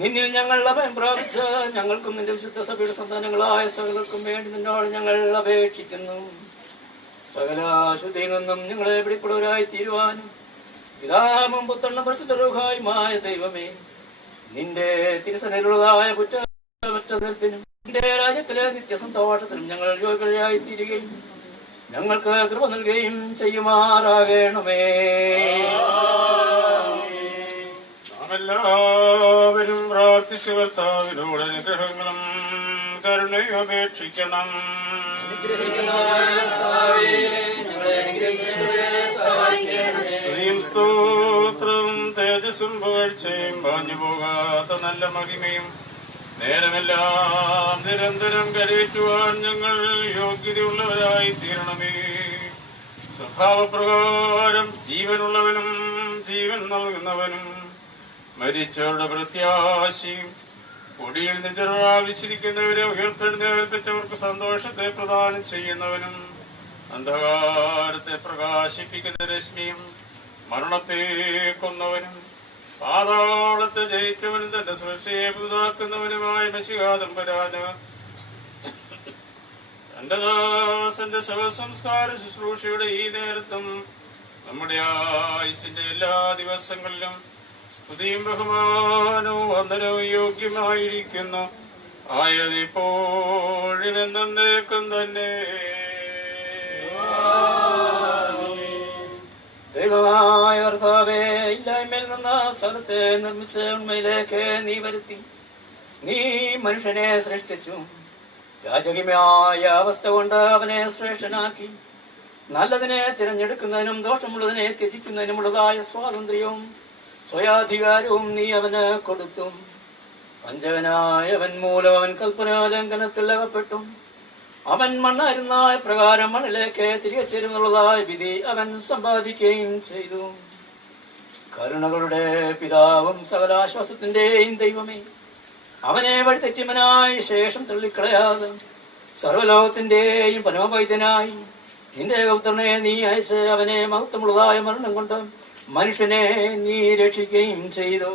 നിന്നിൽ ഞങ്ങൾ അഭയം പ്രാപിച്ച ഞങ്ങൾക്കും നിന്റെ വിശുദ്ധ സഭയുടെ സന്താനങ്ങളായ സകലർക്കും വേണ്ടി നിന്നോട് ഞങ്ങൾ അപേക്ഷിക്കുന്നു. സകല അശുദ്ധിയിൽ നിന്നും ഞങ്ങളെ പിടിപ്പെടുവരായി തീരുവാനും പിതാവും പുത്രനും പരിശുദ്ധ റൂഹായുമായ ദൈവമേ, നിന്റെ തിരുസനയിലുള്ളതായ കുറ്റമറ്റ നിൽപ്പിനും നിന്റെ രാജ്യത്തിലെ നിത്യസന്തോഷത്തിനും ഞങ്ങൾ യോഗ്യരായി തീരുകയും ഞങ്ങൾക്ക് കൃപ നൽകുകയും ചെയ്യുമാറാകണമേ. നാം എല്ലാവരും പ്രാർത്ഥിച്ചു കർത്താവിനോട് അനുഗ്രഹങ്ങളും കരുണയും അപേക്ഷിക്കണം. സ്തുതിയും സ്തോത്രവും തേജസ്സും പുകഴ്ചയും വാഞ്ഞു പോകാത്ത നല്ല മഹിമയും നേരമെല്ലാം നിരന്തരം കരയേറ്റുവാൻ ഞങ്ങൾ യോഗ്യതയുള്ളവരായി തീരണമേ. സ്വഭാവപ്രകാരം ജീവനുള്ളവനും ജീവൻ നൽകുന്നവനും മരിച്ചവരുടെ പ്രത്യാശയും പൊടിയിൽ നിദ്രാവിച്ചിരിക്കുന്നവരെ ഉയർത്തെഴുന്നേൽപ്പിച്ചവർക്ക് സന്തോഷത്തെ പ്രദാനം ചെയ്യുന്നവനും അന്ധകാരത്തെ പ്രകാശിപ്പിക്കുന്ന രശ്മിയും മരണത്തെ കൊന്നവനും പാതാളത്തെ ജയിച്ചവനും തന്റെ സൃഷ്ടിയെ പുതുതാക്കുന്നവനുമായ മെശിഹാദംബരാന് തന്റെ ദാസന്റെ ശവസംസ്കാര ശുശ്രൂഷയുടെ ഈ നേരത്തും നമ്മുടെ ആയുസിന്റെ എല്ലാ ദിവസങ്ങളിലും സ്തുതിയും ബഹുമാനവും വന്ദനവും യോഗ്യമായിരിക്കുന്നു. ആയതിപ്പോഴിനെന്നേക്കും തന്നെ. ദൈവമായ കർത്താവേ, ഇല്ലായ്മയിൽ നിന്ന് സ്ഥലത്തെ നിർമ്മിച്ച ഉണ്മയിലേക്ക് നീ വരുത്തി. നീ മനുഷ്യനെ സൃഷ്ടിച്ചു. രാജകീയമായ അവസ്ഥ കൊണ്ട് അവനെ ശ്രേഷ്ഠനാക്കി. നല്ലതിനെ തിരഞ്ഞെടുക്കുന്നതിനും ദോഷമുള്ളതിനെ ത്യജിക്കുന്നതിനുമുള്ളതായ സ്വാതന്ത്ര്യവും സ്വയാധികാരവും നീ അവന് കൊടുത്തു. വഞ്ചകനായവൻ മൂലം അവൻ കൽപ്പനാ ലംഘനത്തിൽ അകപ്പെട്ടു. അവൻ മണ്ണായിരുന്ന പ്രകാരം മണ്ണിലേക്ക് തിരികെ ചേരുന്നുള്ളതായ വിധി അവൻ സമ്പാദിക്കുകയും ചെയ്തു. കരുണകളുടെ പിതാവും സകലാശ്വാസത്തിന്റെയും ദൈവമേ, അവനെ വഴിതെറ്റിമനായി ശേഷം തള്ളിക്കളയാതെ സർവലോകത്തിന്റെയും പരമവൈദ്യനായി നിന്റെ പുത്രനെ നീ അയച്ച് അവനെ മഹത്വമുള്ളതായ മരണം കൊണ്ട് മനുഷ്യനെ നീ രക്ഷിക്കുകയും ചെയ്തു.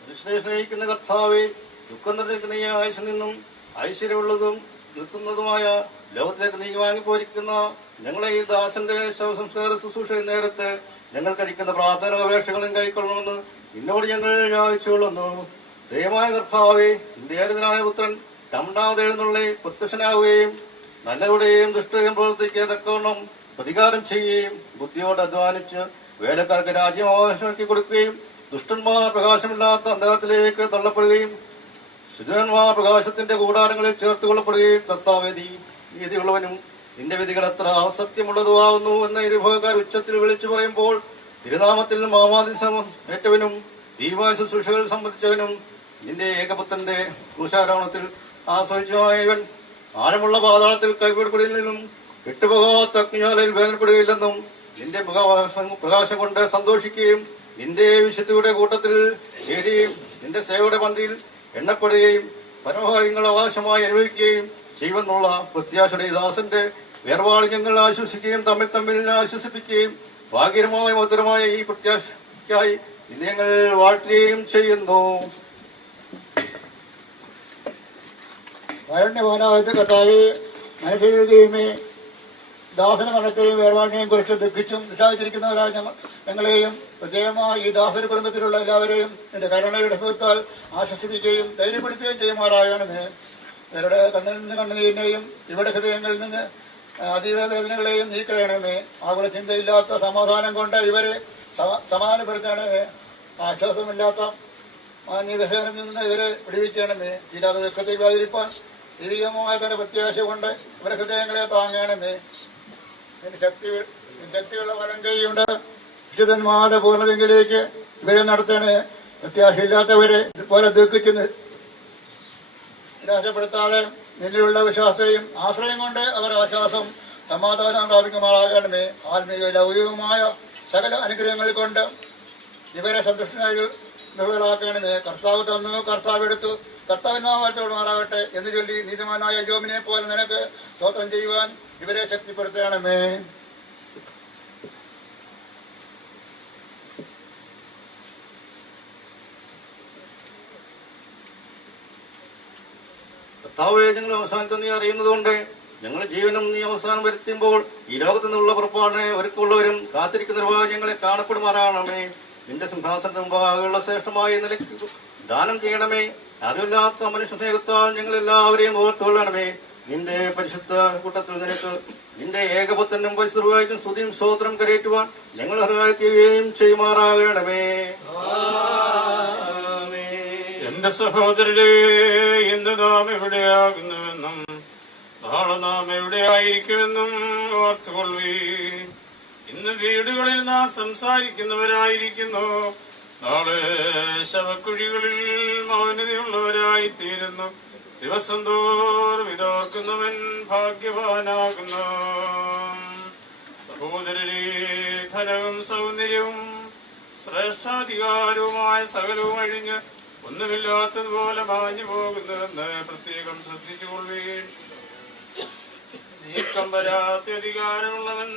മനുഷ്യനെ സ്നേഹിക്കുന്ന കർത്താവെ, ദുഃഖം നിറഞ്ഞിരിക്കുന്ന ഈ ആയുസ്സിൽ നിന്നും ഐശ്വര്യമുള്ളതും നിൽക്കുന്നതുമായ ലോകത്തിലേക്ക് നീ വാങ്ങിപ്പോയിരിക്കുന്ന ഞങ്ങളെ ഈ ദാസന്റെ ശവസംസ്കാര ശുശ്രൂഷ നേരത്തെ ഞങ്ങൾ കഴിക്കുന്ന പ്രാർത്ഥന അപേക്ഷകളും കൈക്കൊള്ളണമെന്ന് നിന്നോട് ഞങ്ങൾ യാചിച്ചുകൊള്ളുന്നു. ദൈവമായ കർത്താവെ, നിന്റെ ഏകനായ പുത്രൻ രണ്ടാമത് എഴുന്നള്ളി പ്രത്യക്ഷനാവുകയും നല്ലവരുടെയും ദുഷ്ടയും പ്രവർത്തിക്കുക തക്കവണ്ണം പ്രതികാരം ചെയ്യുകയും ബുദ്ധിയോട് അധ്വാനിച്ച് വേലക്കാർക്ക് രാജ്യം അവകാശമാക്കി കൊടുക്കുകയും ദുഷ്ടന്മാർ പ്രകാശമില്ലാത്ത അന്ധകാരത്തിലേക്ക് തള്ളപ്പെടുകയും ശുദ്ധന്മാർ പ്രകാശത്തിന്റെ കൂടാരങ്ങളിൽ ചേർത്ത് കൊള്ളപ്പെടുകയും കർത്താവേ, നീതിയുള്ളവനും നിന്റെ വിധികൾ എത്ര അസത്യമുള്ളതുമാകുന്നു എന്ന ഇരുഭവക്കാർ ഉച്ചത്തിൽ വിളിച്ചു പറയുമ്പോൾ തിരുനാമത്തിൽ മാമാദിസം ഏറ്റവനും ദീർഘമായ ശുശ്രൂഷകൾ സംബന്ധിച്ചവനും നിന്റെ ഏകപുത്രന്റെ ക്രൂശാരോഹണത്തിൽ ആസ്വദിച്ചവൻ ആഴമുള്ള പാതാളത്തിൽ കൈപിടിപ്പെടുകയില്ലെന്നും വിട്ടുപോകാത്ത അഗ്നിജ്വാലയിൽ വേദനപ്പെടുകയില്ലെന്നും നിന്റെ പ്രകാശം കൊണ്ട് സന്തോഷിക്കുകയും നിന്റെ വിശുദ്ധിയുടെ കൂട്ടത്തിൽ ചേരുകയും നിന്റെ സേവയുടെ പന്തിയിൽ എണ്ണപ്പെടുകയും പരമഭാഗ്യങ്ങൾ അവകാശമായി അനുഭവിക്കുകയും ചെയ്യുമെന്നുള്ള പ്രത്യാശയുടെ ദാസന്റെ വേർപാട് ഞങ്ങൾ ആശ്വസിക്കുകയും തമ്മിൽ ആശ്വസിപ്പിക്കുകയും ഭാഗ്യകരമായ മധുരമായ ഈ പ്രത്യാശയ്ക്കായി നിന്നെ ഞങ്ങൾ വാഴ്ത്തുകയും ചെയ്യുന്നു. കാരുണ്യവാനായ കർത്താവേ, മനസ്സിലെഴുതിയുമേ, ദാസന മരണത്തെയും വേർപാടിനെയും കുറിച്ച് ദുഃഖിച്ചും വിഷാദിച്ചിരിക്കുന്നവരായ ഞങ്ങളെയും പ്രത്യേകമായി ഈ ദാസന കുടുംബത്തിലുള്ള എല്ലാവരെയും നിന്റെ കരുണയുടെ ഭൂത്താൽ ആശ്വസിപ്പിക്കുകയും ധൈര്യപ്പെടുത്തുകയും ചെയ്യുമാറാകണമേ. ഇവരുടെ കണ്ണിൽ നിന്ന് കണ്ണുനീരിനെയും ഇവിടെ ഹൃദയങ്ങളിൽ നിന്ന് അതീവ വേദനകളെയും നീക്കണമേ. ആകുല ചിന്തയില്ലാത്ത സമാധാനം കൊണ്ട് ഇവരെ സമാധാനപ്പെടുത്തണമേ. ആശ്വാസമില്ലാത്ത മാന്യവ്യസനത്തിൽ നിന്ന് ഇവരെ വിടുവിക്കണമേ. തീരാതെ ദുഃഖത്തിൽ വ്യാതിരിപ്പാൻ ദൈവികമായ തന്റെ പ്രത്യാശ കൊണ്ട് ഇവരെ ഹൃദയങ്ങളെ താങ്ങണമേ. ശക്തിയുള്ള വലം കൈയുണ്ട് വിശുദ്ധന്മാരുടെ പൂർണ്ണതയിലേക്ക് ഇവരെ നടത്തണേ. പ്രത്യാശയില്ലാത്തവരെ ഇതുപോലെ ദുഃഖിച്ച് നിരാശപ്പെടുത്താതെ നിന്നിലുള്ള വിശ്വാസത്തെയും ആശ്രയം കൊണ്ട് അവർ ആശ്വാസം സമാധാനം പ്രാപിക്കുമാറാകണമേ. ആത്മീയ ലൗകികവുമായ സകല അനുഗ്രഹങ്ങൾ കൊണ്ട് ഇവരെ സന്തുഷ്ടനാക്കണമേ. കർത്താവ് തന്നു, കർത്താവ് എടുത്തു, കർത്താവിനാമത്തോടുമാറാകട്ടെ എന്ന് ചൊല്ലി നീതിമാനായ യോബിനെ പോലെ നിനക്ക് സ്തോത്രം ചെയ്യുവാൻ ഇവരെ ശക്തിപ്പെടുത്തണമേ. കർത്താവേ, ഞങ്ങൾ അവസാനത്തെ നീ അറിയുന്നതുകൊണ്ട് ഞങ്ങൾ ജീവനും നീ അവസാനം വരുത്തുമ്പോൾ ഈ ലോകത്തു നിന്നുള്ള പുറപ്പാടിനെ ഒരുക്കുള്ളവരും കാത്തിരിക്കുന്നവരുമായി ഞങ്ങളെ കാണപ്പെടുമാറാണമേ. നിന്റെ സിംഹാസനത്തിന് മുമ്പാകെയുള്ള ശ്രേഷ്ഠമായ നിലയ്ക്ക് ദാനം ചെയ്യണമേ. അറിവില്ലാത്ത മനുഷ്യ സ്നേഹത്താൽ ഞങ്ങൾ എല്ലാവരെയും ഓർത്തുകൊള്ളണമേ. നിന്റെ പരിശുദ്ധ കൂട്ടത്തിൽ നിനക്ക് നിന്റെ ഏകപുത്രനും പരിശുദ്ധമായിട്ടും സ്തുതിയും സ്തോത്രം കരയേറ്റുവാൻ ഞങ്ങൾ അർഹരായിത്തീരുകയും ചെയ്യുമാറാകണമേ. എന്റെ സഹോദരരെ, ഇന്ന് നാം എവിടെയാകുന്നുവെന്നും നാളെ നാം എവിടെയായിരിക്കുമെന്നും ഓർത്തുകൊള്ളുവീൻ. ഇന്ന് വീടുകളിൽ നാം സംസാരിക്കുന്നവരായിരിക്കുന്നു, നാളെ ശവക്കുഴികളിൽ മൗനതയുള്ളവരായി തീരുന്നു. ദിവസം തോറും ഇതോർക്കുന്നവൻ ഭാഗ്യവാനാകുന്നു. സഹോദരരെ, ധനവും സൗന്ദര്യവും ശ്രേഷ്ഠാധികാരവുമായ സകലവും അഴിഞ്ഞ് ഒന്നുമില്ലാത്തതുപോലെ മാഞ്ഞു പോകുന്നുവെന്ന് പ്രത്യേകം ശ്രദ്ധിച്ചുകൊള്ളുകയും നീക്കം വരാത്ത അധികാരമുള്ളവൻ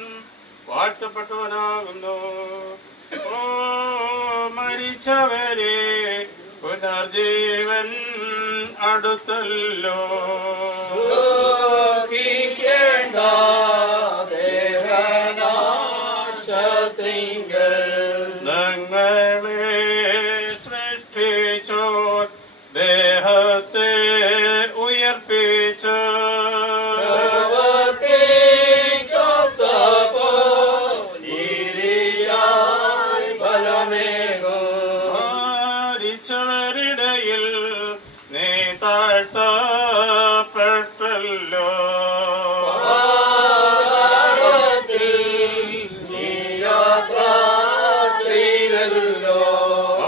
വാഴ്ത്തപ്പെട്ടവനാകുന്നു. ഓ മരിച്ചവരെ, പുനർജീവൻ അടുത്തല്ലോ. ഞങ്ങളെ സൃഷ്ടിച്ചോർ ദേഹത്തെ ഉയർപ്പിച്ചു മരിച്ചവരിടയിൽ നീ താഴ്ത്തപ്പെട്ടല്ലോ.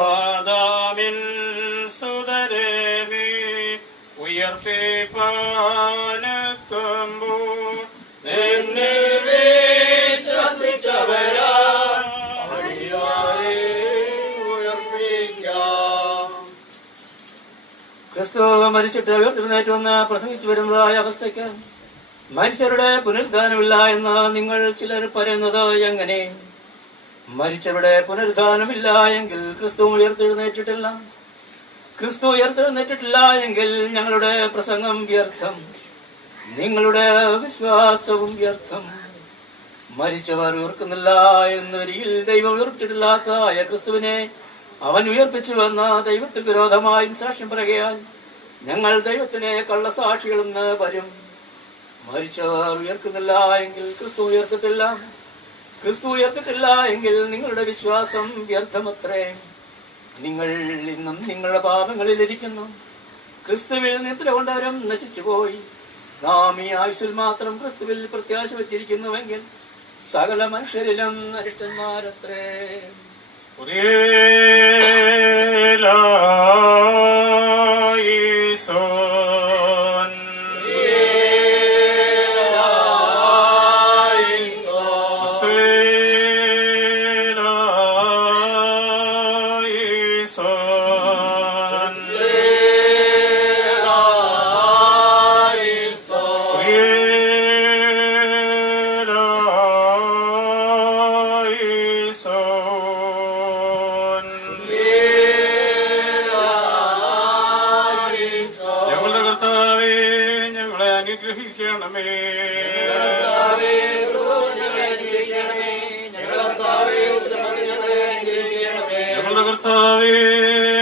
ആദാമിൻ സുതരെ നീ ഉയർപ്പിപ്പാനെത്തുമ്പോൾ നിന്നെ ക്രിസ്തു മരിച്ചിട്ട് ഉയർത്തെഴുന്നേറ്റുവെന്ന് പ്രസംഗിച്ചു വരുന്നതായ അവസ്ഥയ്ക്ക് മരിച്ചവരുടെ പുനരുദ്ധാനമില്ല എന്ന് നിങ്ങൾ ചിലർ പറയുന്നത് എങ്ങനെ? മരിച്ചവരുടെ പുനരുദ്ധാനമില്ല എങ്കിൽ ക്രിസ്തു ഉയർത്തെഴുന്നേറ്റിട്ടില്ല. ക്രിസ്തു ഉയർത്തെഴുന്നേറ്റിട്ടില്ല എങ്കിൽ ഞങ്ങളുടെ പ്രസംഗം വ്യർത്ഥം, നിങ്ങളുടെ വിശ്വാസവും വ്യർത്ഥം. മരിച്ചവർ ഉയർക്കുന്നില്ല എന്ന വരിയിൽ ദൈവം ഉയർത്തിട്ടില്ലാത്തതായ ക്രിസ്തുവിനെ അവൻ ഉയർപ്പിച്ചുവെന്ന ദൈവത്തിന് വിരോധമായും സാക്ഷ്യം പറയുകയാൽ ഞങ്ങൾ ദൈവത്തിനെ കള്ളസാക്ഷികളെന്ന് വരും. മരിച്ചവർ ഉയർക്കുന്നില്ല എങ്കിൽ ക്രിസ്തു ഉയർത്തിട്ടില്ല. ക്രിസ്തു ഉയർത്തിട്ടില്ല എങ്കിൽ നിങ്ങളുടെ വിശ്വാസം വ്യർത്ഥമത്രേ. നിങ്ങൾ ഇന്നും നിങ്ങളുടെ പാപങ്ങളിലിരിക്കുന്നു. ക്രിസ്തുവിൽ നിദ്ര കൊണ്ടവരും നശിച്ചുപോയി. നാം ഈ ആയുസ്സിൽ മാത്രം ക്രിസ്തുവിൽ പ്രത്യാശ വച്ചിരിക്കുന്നുവെങ്കിൽ സകല മനുഷ്യരിലും അരിഷ്ടന്മാരത്രേ. ഞങ്ങളുടെ കർത്താവേ, ഞങ്ങളെ അനുഗ്രഹിക്കണമേ. ഞങ്ങളുടെ കർത്താവേ,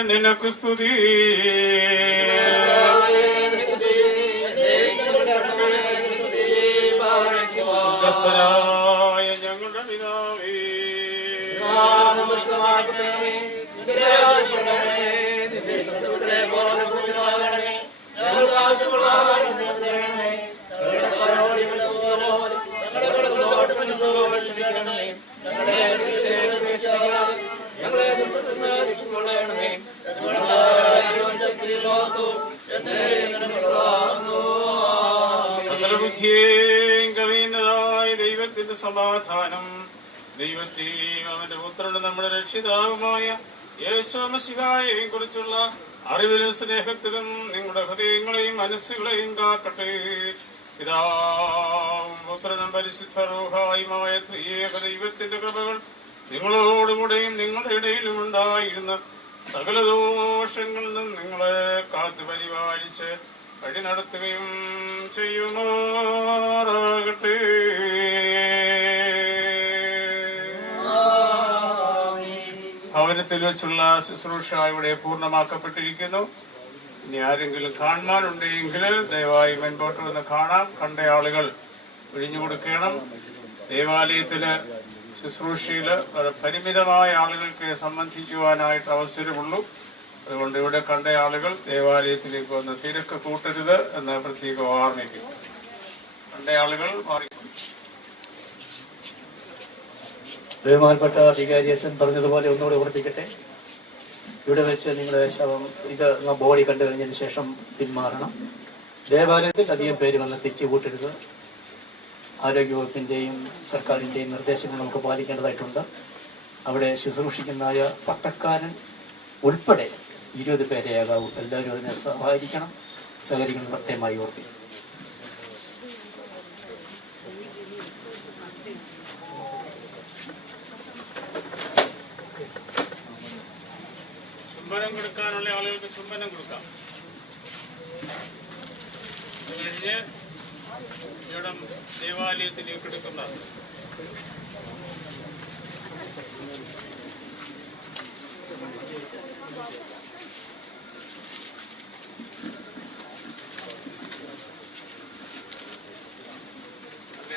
നിനക്ക് സ്തുതി. സ്വർഗ്ഗസ്ഥനായ ഞങ്ങളുടെ പിതാവേ, സകലബുദ്ധിയേയും കവിയുന്നതായ ദൈവത്തിന്റെ സമാധാനം ദൈവത്തെയും അവന്റെ പുത്രനും നമ്മുടെ രക്ഷിതാവുമായ യേശുമശിഹായെയും കുറിച്ചുള്ള അറിവിലും സ്നേഹത്തിലും നിങ്ങളുടെ ഹൃദയങ്ങളെയും മനസ്സുകളെയും കാക്കട്ടെ. പിതാവും പുത്രനും പരിശുദ്ധ റൂഹായുമായ ത്രിയേക ദൈവത്തിന്റെ കൃപകൾ നിങ്ങളോടുകൂടെയും നിങ്ങളുടെ ഇടയിലും ഉണ്ടായിരുന്ന സകല ദോഷങ്ങളിൽ നിന്നും നിങ്ങളെ കാത്തു പരിപാലിച്ച് വഴി നടത്തുകയും ചെയ്യുമാറാകട്ടെ. ഭവനത്തിൽ വെച്ചുള്ള ശുശ്രൂഷ ഇവിടെ പൂർണ്ണമാക്കപ്പെട്ടിരിക്കുന്നു. ഇനി ആരെങ്കിലും കാണാനുണ്ടെങ്കിൽ ദയവായി മുൻപോട്ട് വന്ന് കാണാം. കണ്ട ആളുകൾ ഒഴിഞ്ഞു കൊടുക്കണം. ദേവാലയത്തില് ശുശ്രൂഷയിൽ പരിമിതമായ ആളുകൾക്ക് സംബന്ധിക്കുവാനായിട്ട് അവസരമുള്ളൂ. അതുകൊണ്ട് ഇവിടെ കണ്ട ആളുകൾ ദേവാലയത്തിലേക്ക് വന്ന് തിരക്ക് കൂട്ടരുത് എന്ന് പ്രത്യേകം ഓർമ്മിക്കുന്നു. കണ്ട ആളുകൾ മാറി. ബഹുമാനപ്പെട്ട വികാരി അച്ഛൻ പറഞ്ഞതുപോലെ ഒന്നുകൂടെ ഓർപ്പിക്കട്ടെ. ഇവിടെ വെച്ച് നിങ്ങളുടെ ശവം ബോഡി കണ്ടു കഴിഞ്ഞതിന് ശേഷം പിന്മാറണം. ദേവാലയത്തിൽ അധികം പേര് വന്ന് തെറ്റി കൂട്ടരുത്. ആരോഗ്യവകുപ്പിൻ്റെയും സർക്കാരിൻ്റെയും നിർദ്ദേശങ്ങൾ നമുക്ക് പാലിക്കേണ്ടതായിട്ടുണ്ട്. അവിടെ ശുശ്രൂഷിക്കുന്നതായ പട്ടക്കാരൻ ഉൾപ്പെടെ 20 പേരെയാകാവൂ. എല്ലാവരും അതിനെ സഹകരിക്കണം പ്രത്യേകമായി ഓർപ്പിക്കും. ചുംബനം കൊടുക്കാനുള്ള ആളുകൾക്ക് ചുംബനം കൊടുക്കാം. അത് കഴിഞ്ഞ് ഇവിടെ ദേവാലയത്തിലേക്ക് എടുക്കുന്ന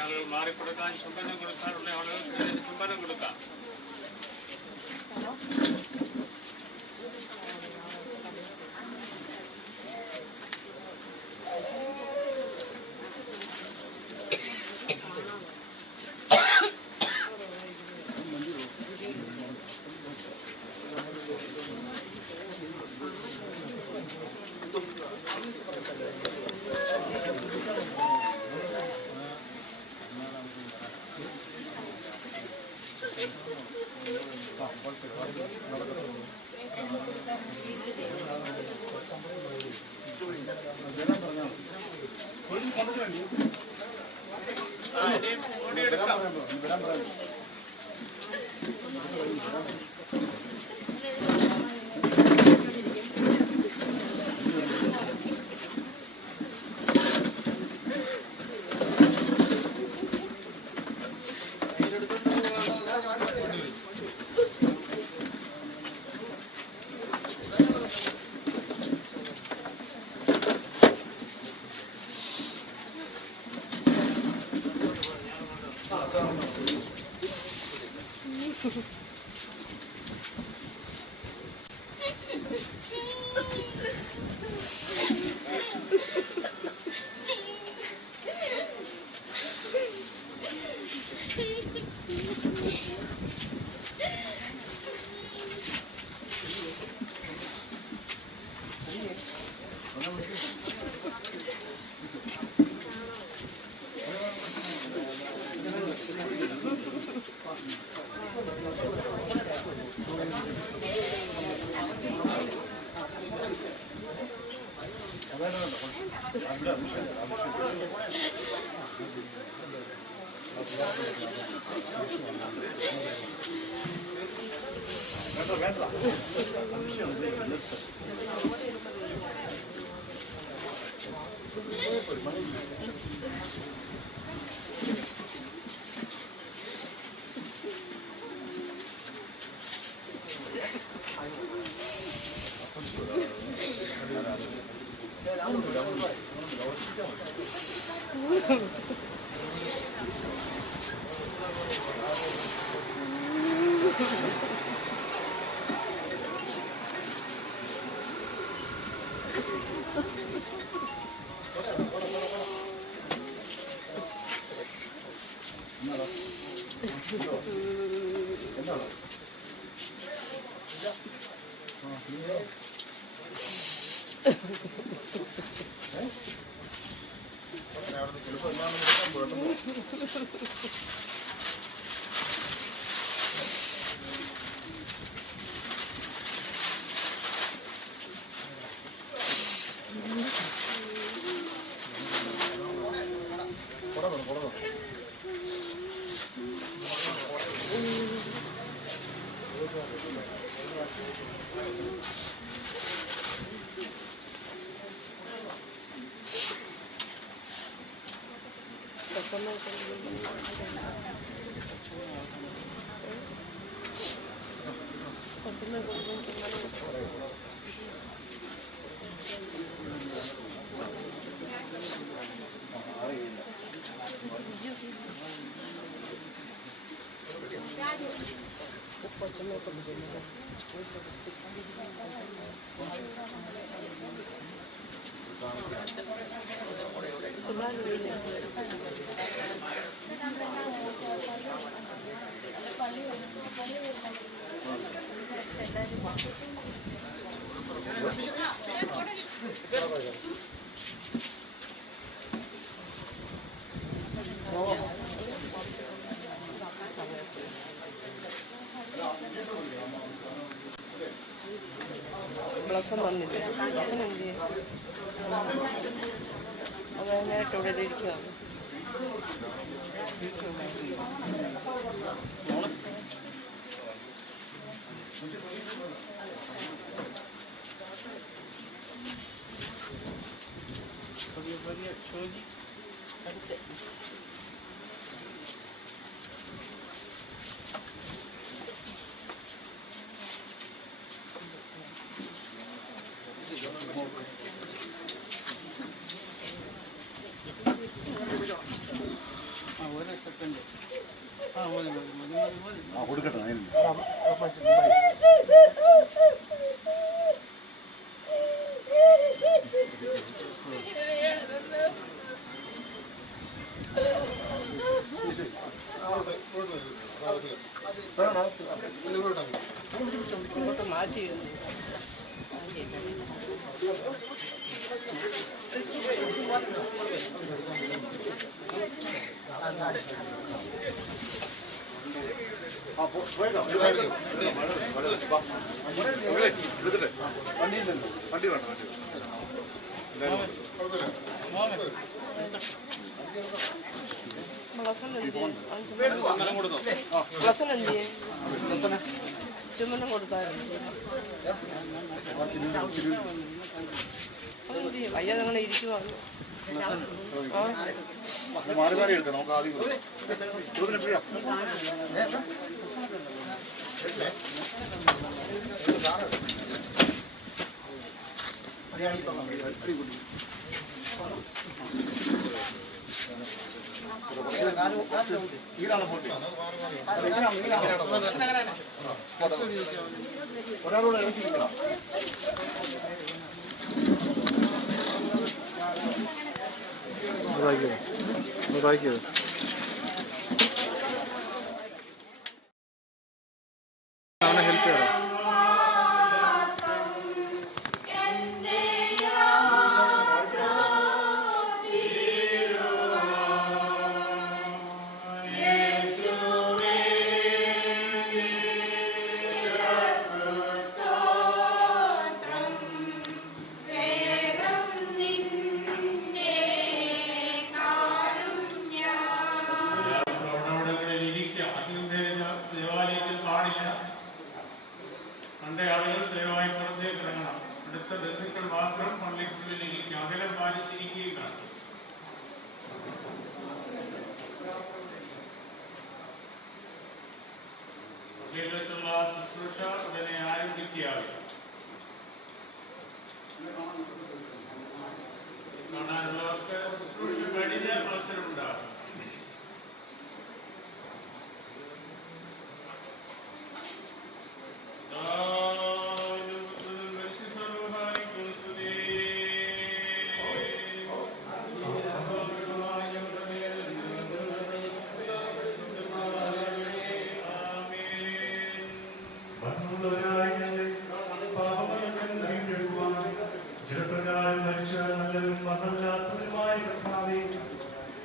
ആളുകൾ മാറിക്കൊടുക്കാൻ ചുംബനം കൊടുക്കാനുള്ള ആളുകൾക്ക് ചുംബനം കൊടുക്കാം. ബ്ലസം വന്നില്ലേ? ബ്ലസം എന്ത് ചെയ്യും? അവനായിട്ട് ഇവിടെ ഇരിക്കുകയാണ്. മാറ്റി ചുമനം കൊടുത്തായിരുന്നു. വയ്യ നിങ്ങളെ ഇരിക്കുവാണ്. മാറി മാറി എടുക്കണം. നമുക്ക് ആദ്യം ഒരാളോട് ഇറക്കിയിരിക്കണം. അവനെ ഹെൽപ്പ് ചെയ്യണം. കണ്ട ആളുകൾ ദയവായി പുറത്തേക്ക് ഇറങ്ങണം. അടുത്ത ബന്ധുക്കൾ മാത്രം പള്ളിക്കുള്ളിലേക്ക് അകലം പാലിച്ചിരിക്കുകയും കാണും. പള്ളിയിലുള്ള ശുശ്രൂഷ ഉടനെ ആരംഭിക്കുകയാകും. കാണാനുള്ളവർക്ക് ശുശ്രൂഷ കഴിഞ്ഞ് അവസരമുണ്ടാകും.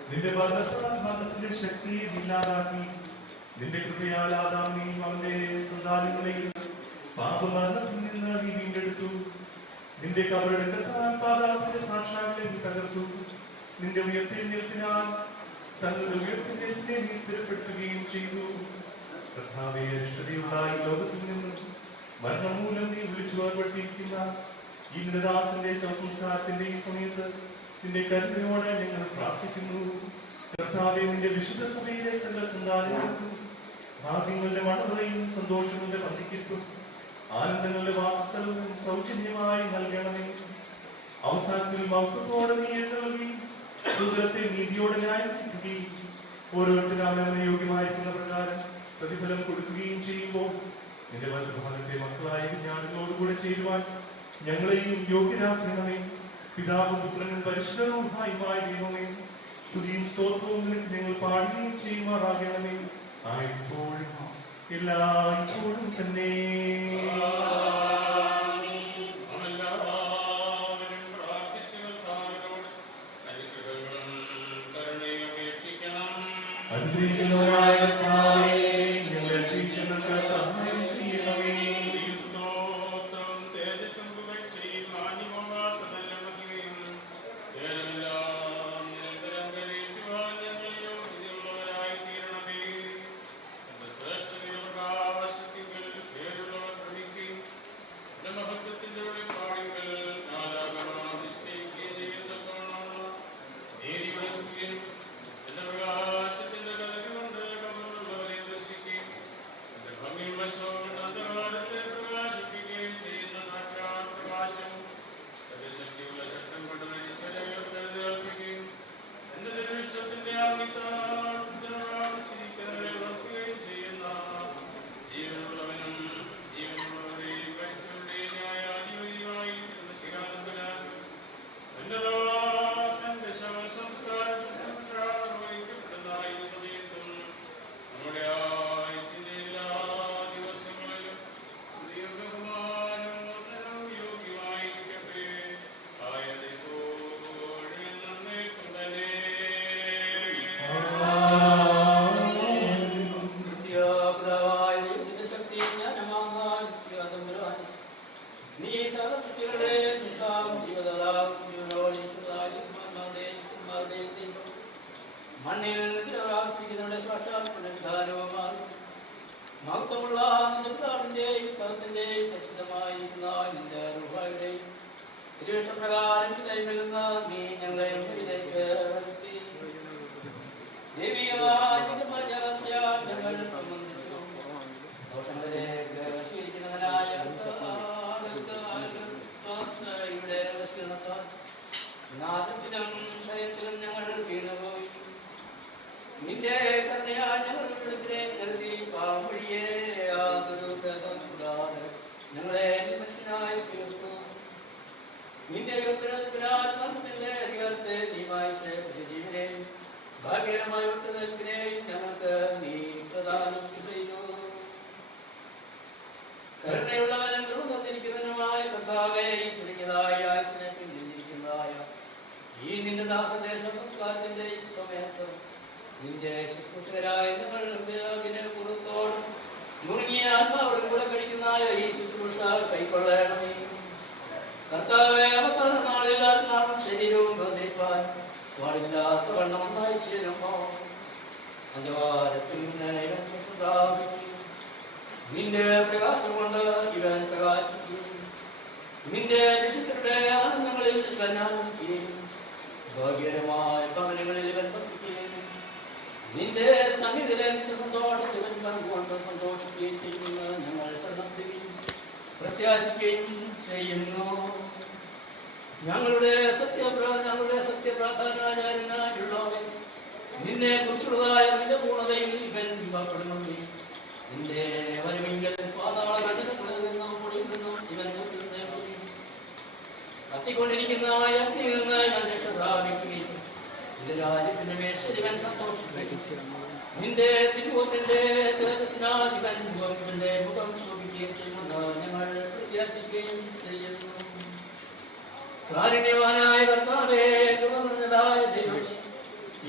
നിന്റെ മരണത്തിന്റെ ശക്തിയെ ഇല്ലാതാക്കി നിന്റെ കൃപയാൽ ആദാമിനെയും അവന്റെ സന്താനങ്ങളെയും പാപമരണത്തിൽ നിന്ന് നീ വീണ്ടെടുത്തു. നിന്റെ കബറടക്കത്താൽ പാതാളത്തിന്റെ സാക്ഷാത്കളെ നീ തകർത്തു. നിന്റെ ഉയർത്തെഴുന്നേൽപ്പിനാൽ തങ്ങളുടെ ഉയർത്തെഴുന്നേൽപ്പിനെ നീ സ്ഥിരപ്പെടുത്തുകയും ചെയ്തു. കർത്താവേ, അരിഷ്ടതയുള്ള ഈ ലോകത്തിൽ നിന്ന് മരണം മൂലം നീ വിളിച്ചു വേർപെട്ടിരിക്കുന്ന ഈ നിദാസന്റെ ശവസംസ്കാരത്തിന്റെ ഈ സമയത്ത് നിന്റെ കരുണയോടെ ഞങ്ങൾ പ്രാർത്ഥിക്കുന്നു. കർത്താവേ, നിന്റെ വിശുദ്ധ സഭയിലെ സകല സന്താനങ്ങൾക്കും ഭാഗ്യങ്ങളുടെ മണവറയും സന്തോഷങ്ങളുടെ പന്തിക്കത്തും ആനന്ദങ്ങളുടെ വാസസ്ഥലവും സൗജന്യമായി നൽകണമേ. അവസാനത്തിൽ മൗത്വത്തോടെ നീ എഴുന്നള്ളുകയും ദുരിതത്തെ നീതിയോടെ ന്യായീകരിക്കുകയും ഓരോരുത്തരും അവനവന് യോഗ്യമായിരിക്കുന്ന പ്രകാരം പ്രതിഫലം കൊടുക്കുകയും ചെയ്യുമ്പോൾ നിന്റെ വലതുഭാഗത്തെ മക്കളായ ജ്ഞാനികളോടുകൂടെ ചേരുവാൻ ഞങ്ങളെയും യോഗ്യരാക്കണമേ. പിതാവും പുത്രനും പരിശുദ്ധവുമായ ദൈവമേ, സ്തുതിയും സ്തോത്രവും നിനക്ക് ഞങ്ങൾ പാടുകയും ചെയ്യുമാറാകണമേ. ആയിപ്പോഴും എല്ലായ്പ്പോഴും തന്നെ. അനുഗ്രഹിക്കുന്നവനായ കർത്താവേ, ഞങ്ങളെ ഞങ്ങൾക്ക് സഹായം ചെയ്യണമേ.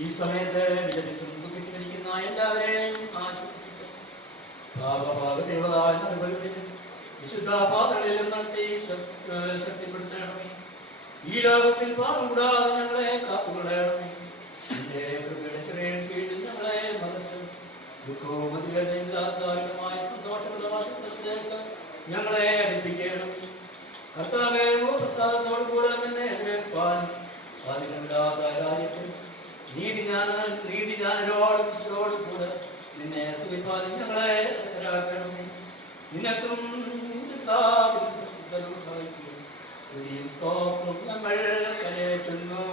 ഈ സമയത്ത് വിലപിച്ചും ദുഃഖിച്ചിരിക്കുന്ന എല്ലാവരെയും ആശ്വസിപ്പിച്ചു വിശുദ്ധ പാതകളിലും നടത്തി ശക്തിപ്പെടുത്തണമേ. ഈ ലോകത്തിൽ പാപം കൂടാതെ ഞങ്ങളെ കാത്തുകൊള്ളണമേ. നിന്റെ കൃപയുടെ ചെറിയ കീഴിൽ ഞങ്ങളെ മറച്ചു ദുഃഖവും അതിവേദനയില്ലാത്തതുമായ സന്തോഷമുള്ള വാസത്തിലേക്ക് ഞങ്ങളെ അടുപ്പിക്കണമേ. കർത്താവേ, പ്രസാദത്തോടു കൂടെ തന്നെ എതിരേൽപ്പാൻ സ്വാധീനമില്ലാത്ത രാജ്യത്തിൽ നീതിജ്ഞാനരോടും കൂടെ നിന്നെ സ്തുതിപ്പാൻ ഞങ്ങളെ തയ്യാറാക്കണമേ. നിനക്കും സ്തുതിയും സ്തോത്രവും ഞങ്ങൾ കരയേറ്റുന്നു.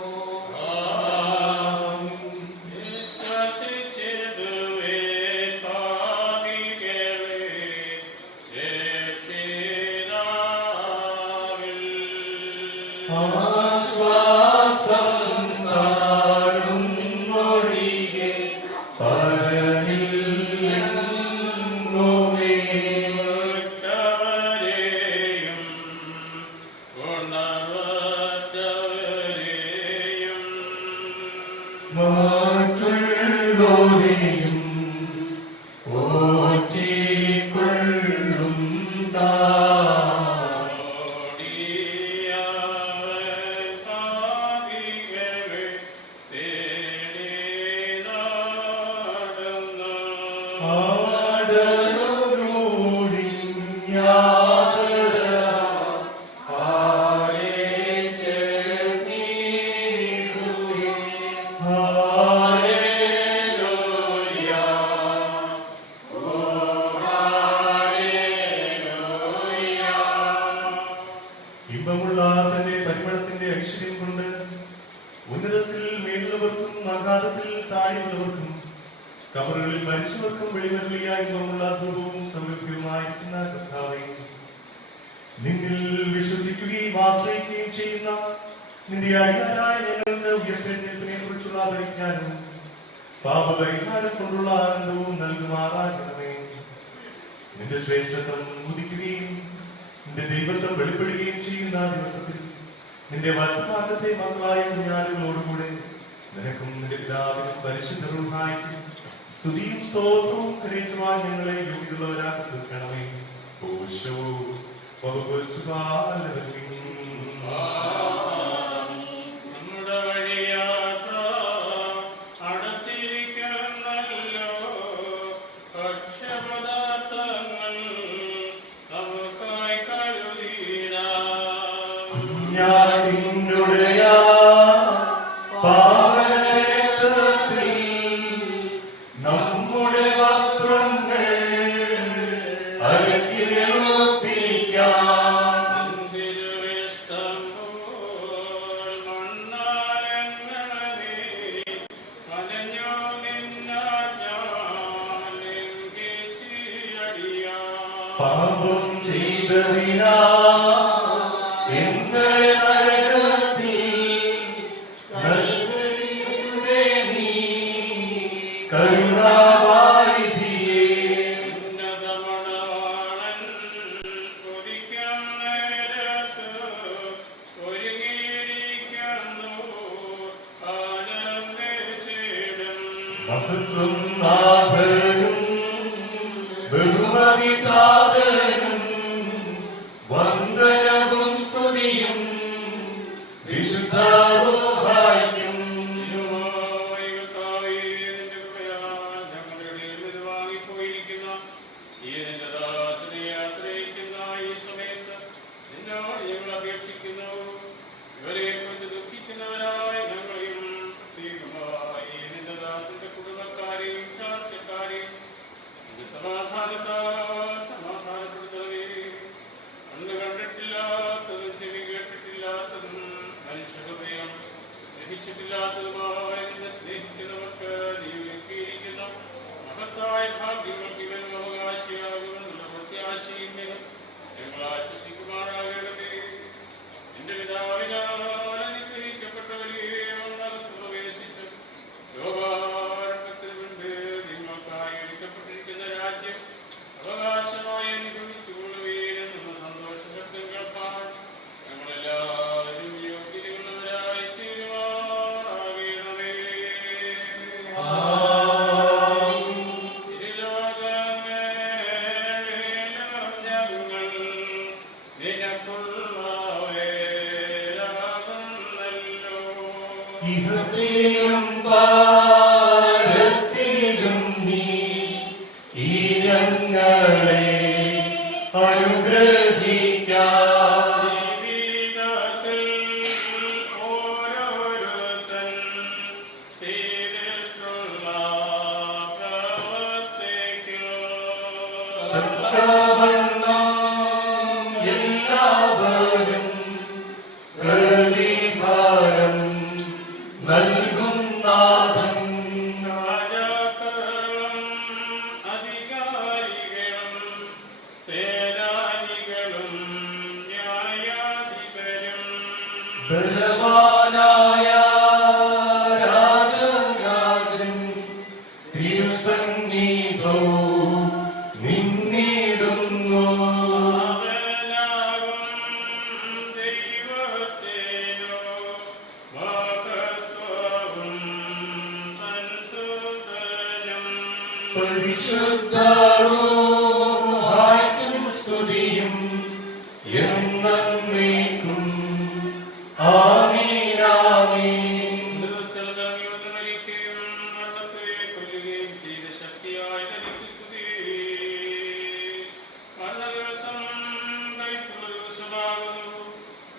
ഞങ്ങളെല്ലാവരും യോഗ്യതയുള്ളവരായി തീരുമാറാകണമേ. ഇഹത്തെയും പാരത്തിലും നീ ഈ ഞങ്ങളെ അനുഗ്രഹിക്കാം. എല്ലാവരും പ്രതിഫലം നൽകും നാഥൻ. അധികാരികളും സേനാനികളും ന്യായാധിപരും ബലവാനായ രാജരാജൻ തിരുസന്നിധോ നിന്നിടുന്നു. ദൈവത്തേനോ മഹത്വവും തൻ സുതനും പരിശുദ്ധർക്കും സ്തുതിയും എന്നേക്കും. ആമേൻ ആമേൻ. മരിക്കുകയും മരണത്തെ കൊല്ലുകയും ചെയ്ത ശക്തിയായ തനിക്ക് സ്തുതി. മരണദിവസം കൈപ്പുള്ള ദിവസമാകുന്നു.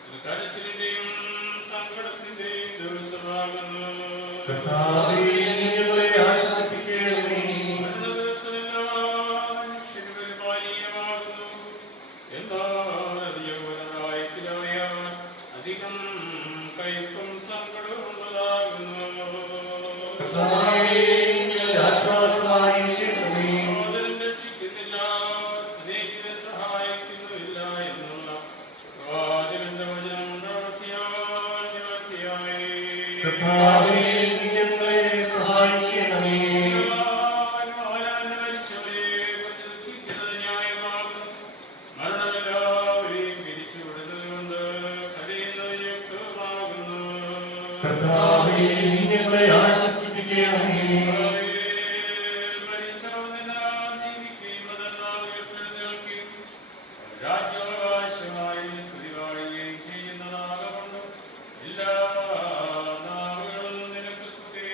ഇത് കരച്ചിലിന്റെയും സങ്കടത്തിന്റെയും ദിവസമാകുന്നു. കർത്താവേ, നീ ഞങ്ങളെ ആശ്വസിപ്പിക്കണമേ. മരണ ദിവസമെല്ലാം ശരീരപാനീയമാകുന്നു. എന്നാൽ അധികമായ അധികം കയ്പും സങ്കടവും ഉള്ളതാകുന്നു. കർത്താവേ, ഞങ്ങളെ ആശ്വാസമായിരിക്കണമേ. സഹോദരൻ രക്ഷിക്കുന്നില്ല, സ്നേഹിതൻ സഹായിക്കുന്നില്ല എന്നുള്ള പ്രവാചകന്റെ വചനം നിവർത്തിയായി. കർത്താവേ, നീ ഞങ്ങളെ സഹായിക്കണമേ. മരിച്ചവരെ ദുഃഖിക്കുന്നത് ന്യായമാകുന്നു. മരണമെല്ലാവരെയും പിരിച്ചുവിടുന്നതുകൊണ്ട് കരയുന്നത് യുക്തമാകുന്നു. കർത്താവേ, നീ ഞങ്ങളെ ആശ്വസിപ്പിക്കണമേ. മരിച്ചവനെല്ലാം ജീവിക്കുകയും അതെല്ലാം ഉയർത്തെഴുന്നേൽക്കുകയും രാജ്യാവകാശമായി സ്തുതി പാടുകയും ചെയ്യുന്നതാകൊണ്ട് എല്ലാ നാളുകളും നിനക്ക് സ്തുതി.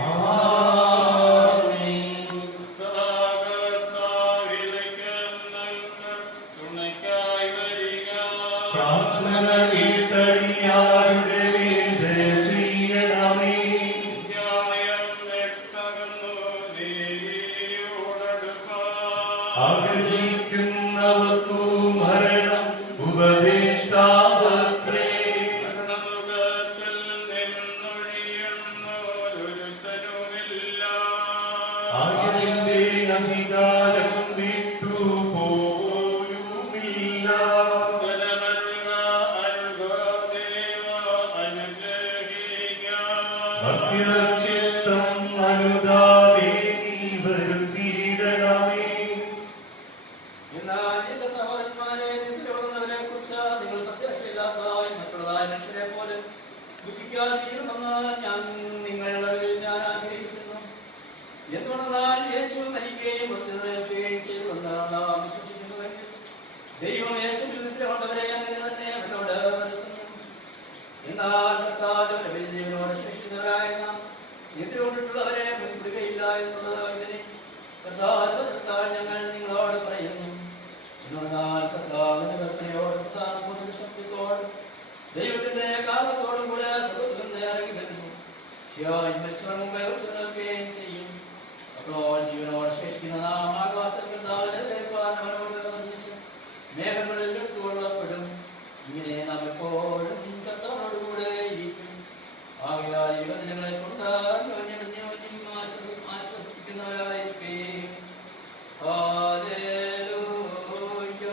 ആമേൻ. കർത്താവിലേക്ക് ഞങ്ങൾ തുണയ്ക്കായി വരിക. പ്രാർത്ഥന കേട്ടടിയാരുടെ വേദ ചെയ്യണമേ. ന്യായം വ്യക്തമെന്നു നീതിയോടടുപ്പാൻ. ആഗ്രഹിക്കുന്നവർക്കു മരണം ഉപദേഷ്ടാവത്രേ. മരണമുഖത്തിൽ നിന്നൊഴിയുന്നൊരുത്തനുമില്ല. ആയതിന്റെ അധികാരം വിട്ടു പോരുമില്ല. ധനമരുൾക, അരുൾക ദേവ, അനുഗ്രഹിക്ക. മധ്യചിത്തം അനുദാവേ നീ വരുത്തിയിടണമേ. എന്നാൽ എന്റെ സഹോദരന്മാരെ, നിദ്രകൊള്ളുന്നവരെ കുറിച്ച് നിങ്ങൾ പ്രത്യാശയില്ലാത്തതായി മറ്റുള്ളതായ മനുഷ്യരെ പോലെ ദുഃഖിക്കാതിരിക്കണമെന്ന് നിങ്ങൾ അറിവിൽ ഞാൻ ആഗ്രഹിക്കുന്നു. എന്തുകൊണ്ടെന്നാൽ യേശു മരിക്കുകയും ഉയർത്തെഴുന്നേൽക്കുകയും ചെയ്തുവെന്ന് നാം വിശ്വസിക്കുന്നുവെങ്കിൽ ദൈവം യേശുവിൽ നിദ്രകൊണ്ടവരെ അങ്ങനെ തന്നെ അവനോട് വരുത്തുന്നു. എന്നാൽ കർത്താവിന്റെ ജീവനോട് ശേഷിക്കുന്നവരായ നാം നിദ്രകൊണ്ടിട്ടുള്ളവരെ മുൻപിടുകയില്ല എന്നുള്ളത് ഇതിനെ കർത്താവിനാൽ ഞങ്ങൾ നിങ്ങളോട് പറയുന്നു. എന്നാൽ കർത്താവിന്റെ കൽപ്പനയോട് പ്രധാന ശക്തിയോട് ദൈവത്തിന്റെ കാലത്തോടും കൂടെ സ്വർഗ്ഗത്തിൽ നിന്ന് ഇറങ്ങി വരുന്നു. മരിച്ചവർ മുമ്പേ ഉയർത്തെഴുന്നേൽക്കുകയും ചെയ്യും. അപ്പോൾ ജീവനോട് ശേഷിക്കുന്ന നാം ആകാശത്തിൽ അവനോട് നിർമ്മിച്ച് മേഘങ്ങളിൽ എടുത്തുകൊള്ളപ്പെടും. ഇങ്ങനെ നാം എപ്പോഴും കർത്താവിനോടുകൂടെ ഇരിക്കും. ആകയാൽ ഈ വചനങ്ങളെ കൊണ്ട് അന്യോന്യം ആശ്വസിപ്പിക്കുന്നവരായിരിക്കും. ഹല്ലേലൂയ.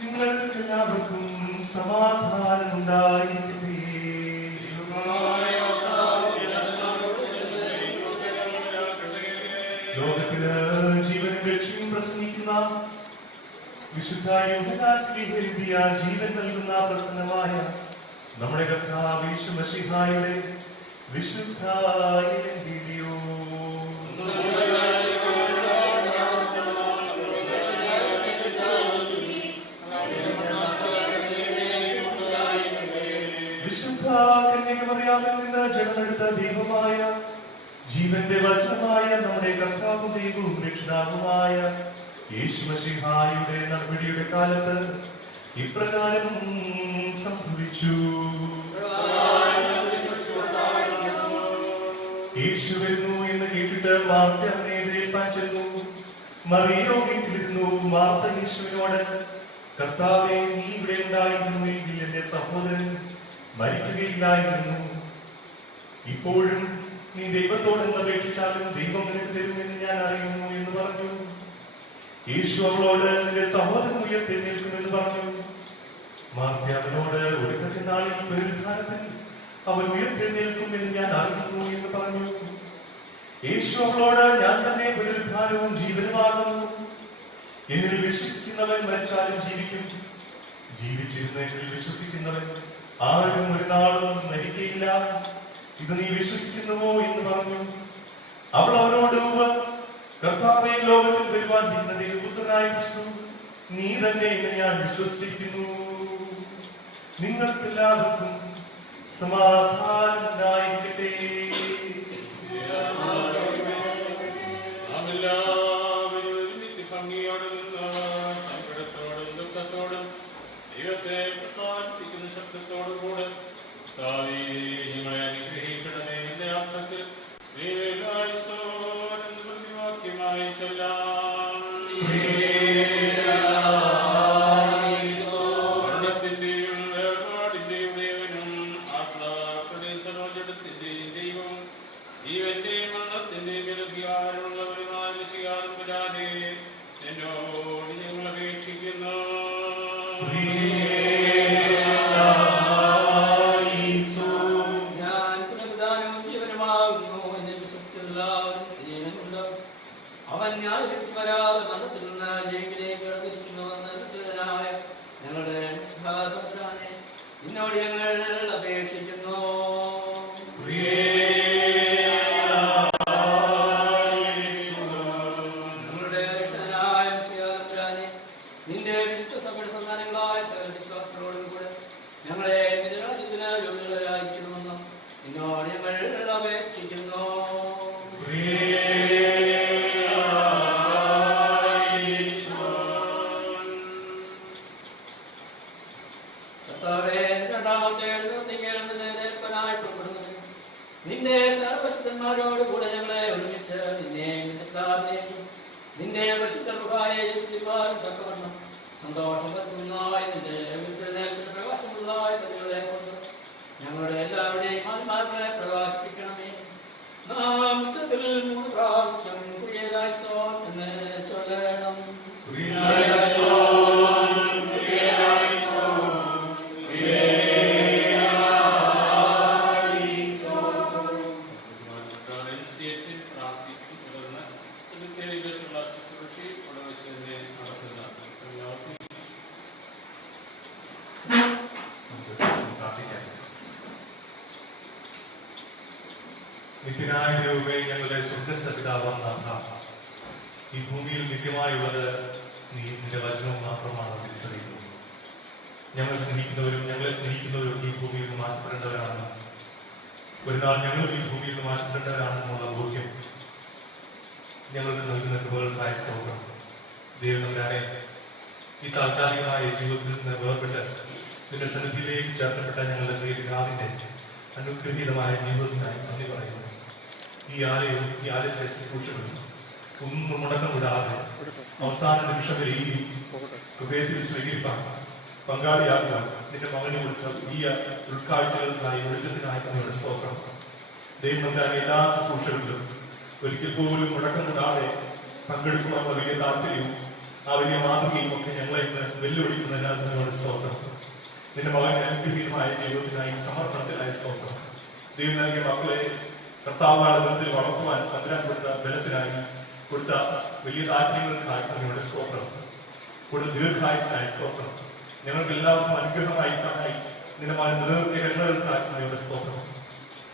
നിങ്ങൾക്കെല്ലാവർക്കും സമാധാനം ഉണ്ടായിരിക്കട്ടെ. ലോകത്തിന് ജീവനും രക്ഷയും പ്രസംഗിക്കുന്ന വിശുദ്ധ യോഹന്നാൻ എഴുതിയ ജീവൻ നൽകുന്ന പ്രസന്നമായ നമ്മുടെ കർത്താവ് യേശു മശീഹായുടെ വിശുദ്ധ എവങ്കേലിയോ. കന്യമറിയാമിൽ നിന്ന് ജനമെടുത്ത ദൈവമായ ജീവന്റെ വചനമായ നമ്മുടെ കർത്താവും ദൈവവും രക്ഷിതാവുമായ യേശുമശിഹായുടെ നടപടിയുടെ കാലത്ത് ഇപ്രകാരം സംഭവിച്ചു. യേശു വരുന്നു എന്ന് കേട്ടിട്ട് മാർത്ത അവനെ എതിരേൽപ്പാൻ ചെന്നു. മറിയോ വീട്ടിലിരുന്നു. മാർത്ത യേശുവിനോട്, കർത്താവേ, നീ ഇവിടെ ഉണ്ടായിരുന്നുവെങ്കിൽ എന്റെ സഹോദരൻ മരിക്കുകയില്ലായിരുന്നു. ഇപ്പോഴും നീ ദൈവത്തോട് അപേക്ഷിച്ചാലും ദൈവം നിനക്ക് തരുമെന്ന് ഞാൻ അറിയുന്നു എന്ന് പറഞ്ഞു. യേശു അവളോട്, നിന്റെ സഹോദരൻ ഉയർത്തെഴുന്നേൽക്കുമെന്ന് പറഞ്ഞു. മാർത്ത അവനോട്, ഒടുക്കത്തെ നാളിൽ പുനരുത്ഥാനത്തിൽ അവൻ ഉയർത്തെഴുന്നേൽക്കുമെന്ന് ഞാൻ അറിയുന്നു എന്ന് പറഞ്ഞു. യേശു അവളോട്, ഞാൻ തന്നെ പുനരുത്ഥാനവും ജീവനുമാകുന്നു. എന്നിൽ വിശ്വസിക്കുന്നവൻ മരിച്ചാലും ജീവിക്കും. ജീവിച്ചിരുന്ന എന്നിൽ വിശ്വസിക്കുന്നവൻ ആരും ഒരു നാളും മരിക്കയില്ല. ഇത് നീ വിശ്വസിക്കുന്നുവോ എന്ന് പറഞ്ഞു. അവൾ അവനോട്, കർത്താവേ, ലോകത്തിൽ വരുവാൻ ദൈവപുത്രനായ ക്രിസ്തു നീ തന്നെ എന്ന് ഞാൻ വിശ്വസിക്കുന്നു. നിങ്ങൾക്കെല്ലാവർക്കും സമാധാനം ഉണ്ടായിരിക്കട്ടെ. ഭംഗിയോടും സങ്കടത്തോടും ദുഃഖത്തോടും ദൈവത്തെ പ്രസാദിപ്പിക്കുന്ന ശബ്ദത്തോടും കൂടെ ഞങ്ങളെ അനുഗ്രഹിക്കണമേ എന്ന അർത്ഥത്തിൽ വാക്യമായി ചൊല്ലാം. മരണത്തിന്റെയും വേർപാടിന്റെയും ദേവനും ആത്മാപ്രദേശനോജടത്തിന്റെയും ദൈവം ജീവന്റെയും മരണത്തിന്റെയും വിലധികാരമുള്ളവരുമായ വിശികാരം വരാതെ എന്നോട് ഞങ്ങൾ അപേക്ഷിക്കുന്നു. അവൻ ന്യായവിധിക്ക് വരാതെ മരണത്തിൽ നിന്ന് ജീവനിലേക്ക് കടന്നിരിക്കുന്നുവെന്ന് നിശ്ചിതനായ ഞങ്ങളുടെ തമ്പുരാനെ നിന്നോട് ഞങ്ങൾ അപേക്ഷിക്കുന്നു. ഞങ്ങളുടെ രക്ഷകനായ തമ്പുരാനെ, നിന്റെ വിശുദ്ധ സഭയുടെ സന്താനങ്ങളായ സകല വിശ്വാസങ്ങളോടും കൂടെ ഞങ്ങളെ നിന്റെ രാജ്യത്തിന് യോഗ്യരായിരിക്കണമെന്നും നിന്നോട് ഞങ്ങൾ അപേക്ഷിക്കുന്നു. നിന്റെ സർവശക്തന്മാരോട് കൂടെ ഞങ്ങളെ ഒരുമിച്ച് നിന്റെ തക്കവണ്ണം സന്തോഷം വരുത്തുന്നതായി നിന്റെ പ്രകാശമുള്ളതായ കഥകളെ കൊണ്ട് ഞങ്ങളുടെ എല്ലാവരുടെയും ആത്മാക്കളെ പ്രകാശിപ്പിക്കണമേ. നാം ഉച്ചത്തിൽ 3 പ്രാവശ്യം കുറിയലായിസോൻ എന്ന് ചൊല്ലണം. നിത്യനായ ദൈവമേ, ഞങ്ങളുടെ സ്വർഗ്ഗസ്ഥ പിതാവാം നാഥ, ഈ ഭൂമിയിൽ നിത്യമായുള്ളത് നീ നിന്റെ വചനവും മാത്രമാണ് തിരിച്ചറിയുന്നത്. ഞങ്ങൾ സ്നേഹിക്കുന്നവരും ഞങ്ങളെ സ്നേഹിക്കുന്നവരും ഈ ഭൂമിയിൽ നിന്ന് മാറ്റപ്പെടേണ്ടവരാണ്. ഒരു നാൾ ഞങ്ങളും ഈ ഭൂമിയിൽ നിന്ന് മാറ്റപ്പെടേണ്ടവരാണെന്നുള്ള ബോധ്യം ഞങ്ങൾക്ക് നൽകുന്ന കൃപകൾക്കായ സ്തോത്രം. ദൈവനവരാനെ, ഈ താൽക്കാലികമായ ജീവിതത്തിൽ നിന്ന് വേർപെട്ട് നിന്റെ സന്നിധിയിലേക്ക് ചേർക്കപ്പെട്ട ഞങ്ങളുടെ പ്രിയ പിതാവിന്റെ അനുഗ്രഹീതമായ ജീവിതത്തിനായി നന്ദി പറയുന്നു. ഈ ആലയത്തെ ശുശ്രൂഷകളും ഒന്നും മുടക്കം വിടാതെ അവസാന നിമിഷം വരെ ഈ ഹൃദയത്തിൽ സ്വീകരിപ്പാൻ പങ്കാളിയാക്കുവാൻ നിന്റെ മകന് കൊടുത്ത ഈ ഉൾക്കാഴ്ചകൾക്കായി വെളിച്ചത്തിനായി തങ്ങളുടെ സ്തോത്രം. ദൈവം നമ്മുടെ എല്ലാ ശുശ്രൂഷകളിലും ഒരിക്കൽ പോലും മുടക്കം കൂടാതെ പങ്കെടുക്കുവാനുള്ള വലിയ താല്പര്യവും ആ വലിയ മാതൃകയും ഒക്കെ ഞങ്ങളെ ഇന്ന് വെല്ലുവിളിക്കുന്നതിനാൽ നിങ്ങളുടെ സ്തോത്രം. നിന്റെ മകന്റെ അനുഗ്രഹീതമായ ജീവിതത്തിനായി സമർപ്പണത്തിനായ സ്തോത്രം. ദൈവം നൽകിയ മക്കളെ കർത്താവായ ബന്ധത്തിൽ വളർത്തുവാൻ തമ്പുരാൻ കൊടുത്ത ബലത്തിനായി കൊടുത്ത വലിയ താല്പര്യങ്ങൾക്കായി നിങ്ങളുടെ സ്തോത്രം. കൂടുതൽ ദീർഘായുസ്സായ സ്തോത്രം. ഞങ്ങൾക്ക് എല്ലാവർക്കും അനുഗ്രഹമായി നിന്റെ മകൻ നിലനിർത്തിയ കരുണകൾക്കായി നിങ്ങളുടെ സ്തോത്രം.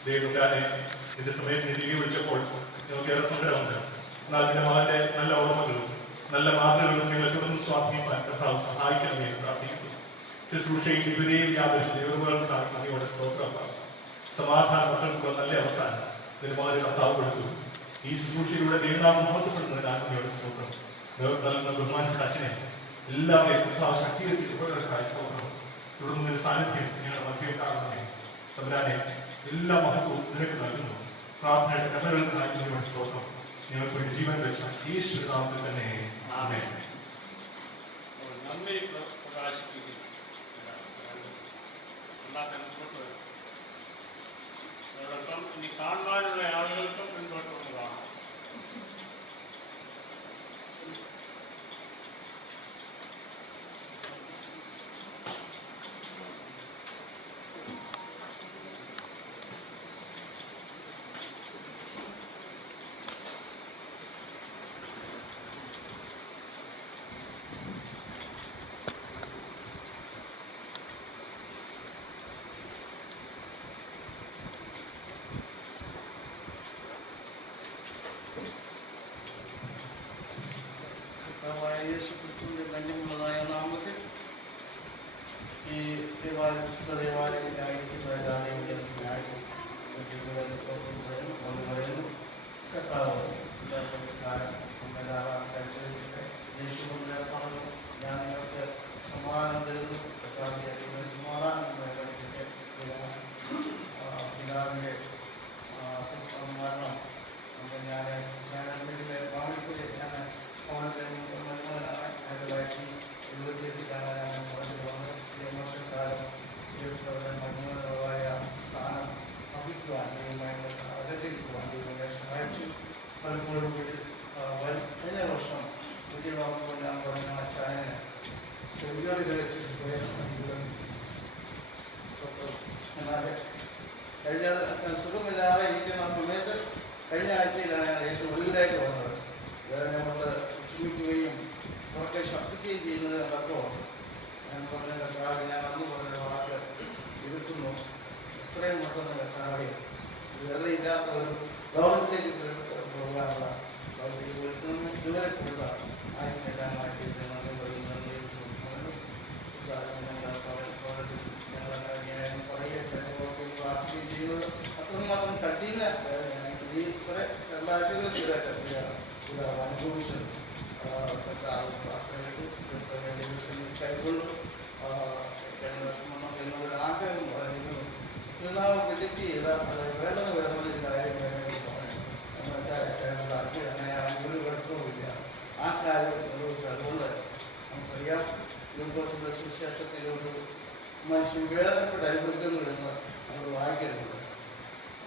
ദൈവകാരെ നിന്റെ സമയത്ത് തിരികെ വിളിച്ചപ്പോൾ ഞങ്ങൾക്ക് ഏറെ സങ്കടമുണ്ട്. എന്നാൽ നിന്റെ മകന്റെ നല്ല ഓർമ്മകളും നല്ല മാതൃകളും ഞങ്ങളെ തുടർന്ന് സ്വാധീനിക്കാൻ കർത്താവ് സഹായിക്കണമെന്ന് പ്രാർത്ഥിക്കുന്നു. ശുശ്രൂഷയിൽ ഇവരെയും യാതൊരു ദൈവങ്ങൾക്കായി നന്ദിയോടെ സ്തോത്രം. സമാധാന മക്കൾക്ക് നല്ല അവസാനം ഒരുമാതിരി കർത്താവ് കൊടുത്തു. ഈ ശുശ്രൂഷയിലൂടെ ദൈവനാമം മഹത്വപ്പെടുന്നതിന് ആത്മീയോട് സ്തോത്രം. നൽകുന്ന ബഹുമാനപ്പെട്ട അച്ഛനെ എല്ലാവരെയും കർത്താവ് ശക്തീകരിച്ച് സ്തോത്രം. തുടർന്ന് ഒരു സാന്നിധ്യം ഞങ്ങളുടെ മധ്യയിൽ കാണുന്നതിനെ തമ്പുരാനെ എല്ലാ മഹത്വവും നിനക്ക് നൽകുന്നു. പ്രാർത്ഥനയുടെ കഥകൾക്ക് ആത്മീയോട് സ്തോത്രം. ഞങ്ങൾക്ക് വേണ്ടി ജീവൻ വെച്ച യേശുനാമത്തിൽ തന്നെ ആമേൻ. നമ്മെ പ്രകാശിപ്പിക്കുന്നു. അതോടൊപ്പം ഇനി കാണുവാനുള്ള ആളുകൾക്കും മുൻപോട്ട് കൊണ്ടുപോകാം. യേശുക്രിസ്തുവിന്റെ ധന്യമുള്ളതായ നാമത്തിൽ ഈ ദേവാലയത്തിലായിരിക്കുന്ന എല്ലാ ദൈവജനത്തിനായിട്ടും കർത്താവ് ഞാൻ നിങ്ങൾക്ക് സമാധാനം തരുന്നു. കർത്താവിന്റെ സമാധാനം പിതാവിന്റെ മരണം ഞാൻ വീട്ടിലെ കാണിക്കൂലി ഞാൻ ഭവനത്തിലെ 1978 മന്മൂലമായ സ്ഥാനം വഹിക്കുവാൻ സഹായിച്ചു. പലപ്പോഴും കഴിഞ്ഞ വർഷം കുട്ടികളോടൊപ്പം ഞാൻ പറഞ്ഞ അച്ചായനെ സെമിനാറി കഴിച്ചിട്ട് എന്നാൽ കഴിഞ്ഞ സുഖമില്ലാതെ ഇരിക്കുന്ന സമയത്ത് കഴിഞ്ഞ ആഴ്ചയിലാണ് ഞാൻ ഏറ്റവും ഒടുവിലായിട്ട് വന്നത്. വേദന കൊണ്ട് ക്ഷമിക്കുകയും ഉറക്കെ ശബ്ദിക്കുകയും ചെയ്യുന്നത് കണ്ടപ്പോൾ ഞാൻ പറഞ്ഞ കർത്താവ്, ഞാൻ അന്ന് പറഞ്ഞ വാക്ക് തിരുത്തുന്നു. എത്രയും പെട്ടെന്ന് കർത്താവെ വേദനയില്ലാത്ത ഒരു ലോകത്തിലേക്ക് പോകാനുള്ള ഇതുവരെ കൊടുത്ത ആയുസ്സെല്ലാമായിട്ട് നന്ദി പറയുന്നത്. ഞങ്ങളങ്ങനെ പറയുകയും പ്രാർത്ഥിക്കുകയും ചെയ്യുന്നത് അത്രമാത്രം കഠിന വേദനയാണ്. ഈ കുറെ 2 ആഴ്ചകളിൽ അനുഭവിച്ചത് കൈകൊള്ളും എന്നൊരു ആഗ്രഹം പറഞ്ഞു. നാൾ വിളിച്ച് ചെയ്ത അത് വേണ്ടെന്ന് വരുന്നൊരു കാര്യം അങ്ങനെ ഒരു കുഴപ്പമില്ല. ആ കാര്യം അനുഭവിച്ചു. അതുകൊണ്ട് നമുക്കറിയാം, ഗ്ലൂക്കോസിന്റെ സുവിശേഷത്തിൽ ഒരു മനുഷ്യൻ വേദനപ്പെട്ട് അനുഭവിക്കുന്നു എന്ന് നമ്മൾ വായിക്കരുത്.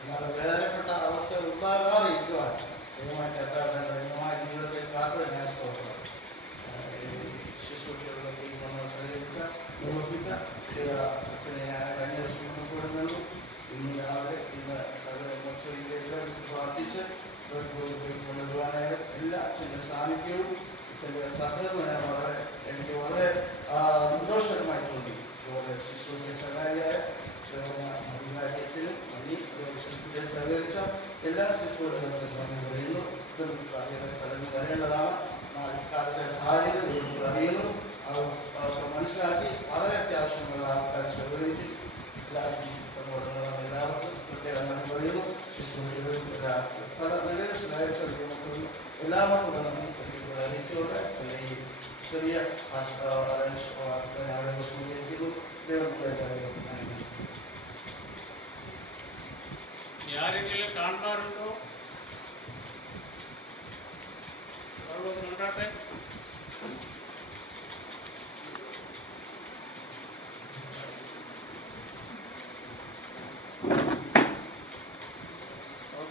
എന്നാൽ വേദനപ്പെട്ട അവസ്ഥ ഉണ്ടാകാതെ ഇരിക്കുവാൻ ദൈവമായി ദൈവമായ ജീവിതത്തെ കാത്തു ഞാൻ സ്തോത്രം. ശുശ്രൂഷകളിലൊക്കെ നമ്മൾ സഹകരിച്ച നിർവഹിച്ച അച്ഛനെ ഞാൻ കഴിഞ്ഞ വർഷം കൂടുന്നുള്ളൂ. ഇന്ന് രാവിലെ ഇന്ന് പ്രാർത്ഥിച്ച് കൊണ്ടുവരുവാനായാലും എല്ലാ അച്ഛൻ്റെ സാന്നിധ്യവും അച്ഛൻ്റെ സഹകരണം എനിക്ക് വളരെ സന്തോഷകരമായി തോന്നി. ഇതുപോലെ ശുശ്രൂഷ സഹായിയായ അച്ഛനും സഹകരിച്ച എല്ലാ ശുശ്രൂഷകർക്കും പറയുന്നു. കടന്നു വരേണ്ടതാണ്. കാലത്തെ സാഹചര്യം അറിയുന്നു. അത് മനസ്സിലാക്കി വളരെ അത്യാവശ്യമുള്ള ആൾക്കാർ സഹകരിച്ച് എല്ലാവർക്കും പ്രത്യേകം നന്ദി പറയുന്നു. ശുശ്രൂഷകളും പല നിലയിൽ സഹായിച്ച എല്ലാവർക്കും നന്ദി അറിയിച്ചുകൊണ്ട് ഈ ചെറിയ ആരെങ്കിലും കാണാറുണ്ടോ? കണ്ടാട്ടെ.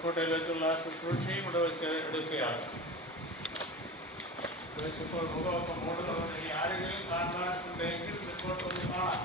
കോട്ടയിൽ വെച്ചുള്ള ശുശ്രൂഷയും ഇവിടെ വെച്ച് എടുക്കുകയാണ്. ഇപ്പോൾ മുഖമൊക്കെ മൂടുന്നതുകൊണ്ട് ഇനി ആരെങ്കിലും കാണാറുണ്ടെങ്കിൽ റിപ്പോർട്ടൊന്ന് കാണാം.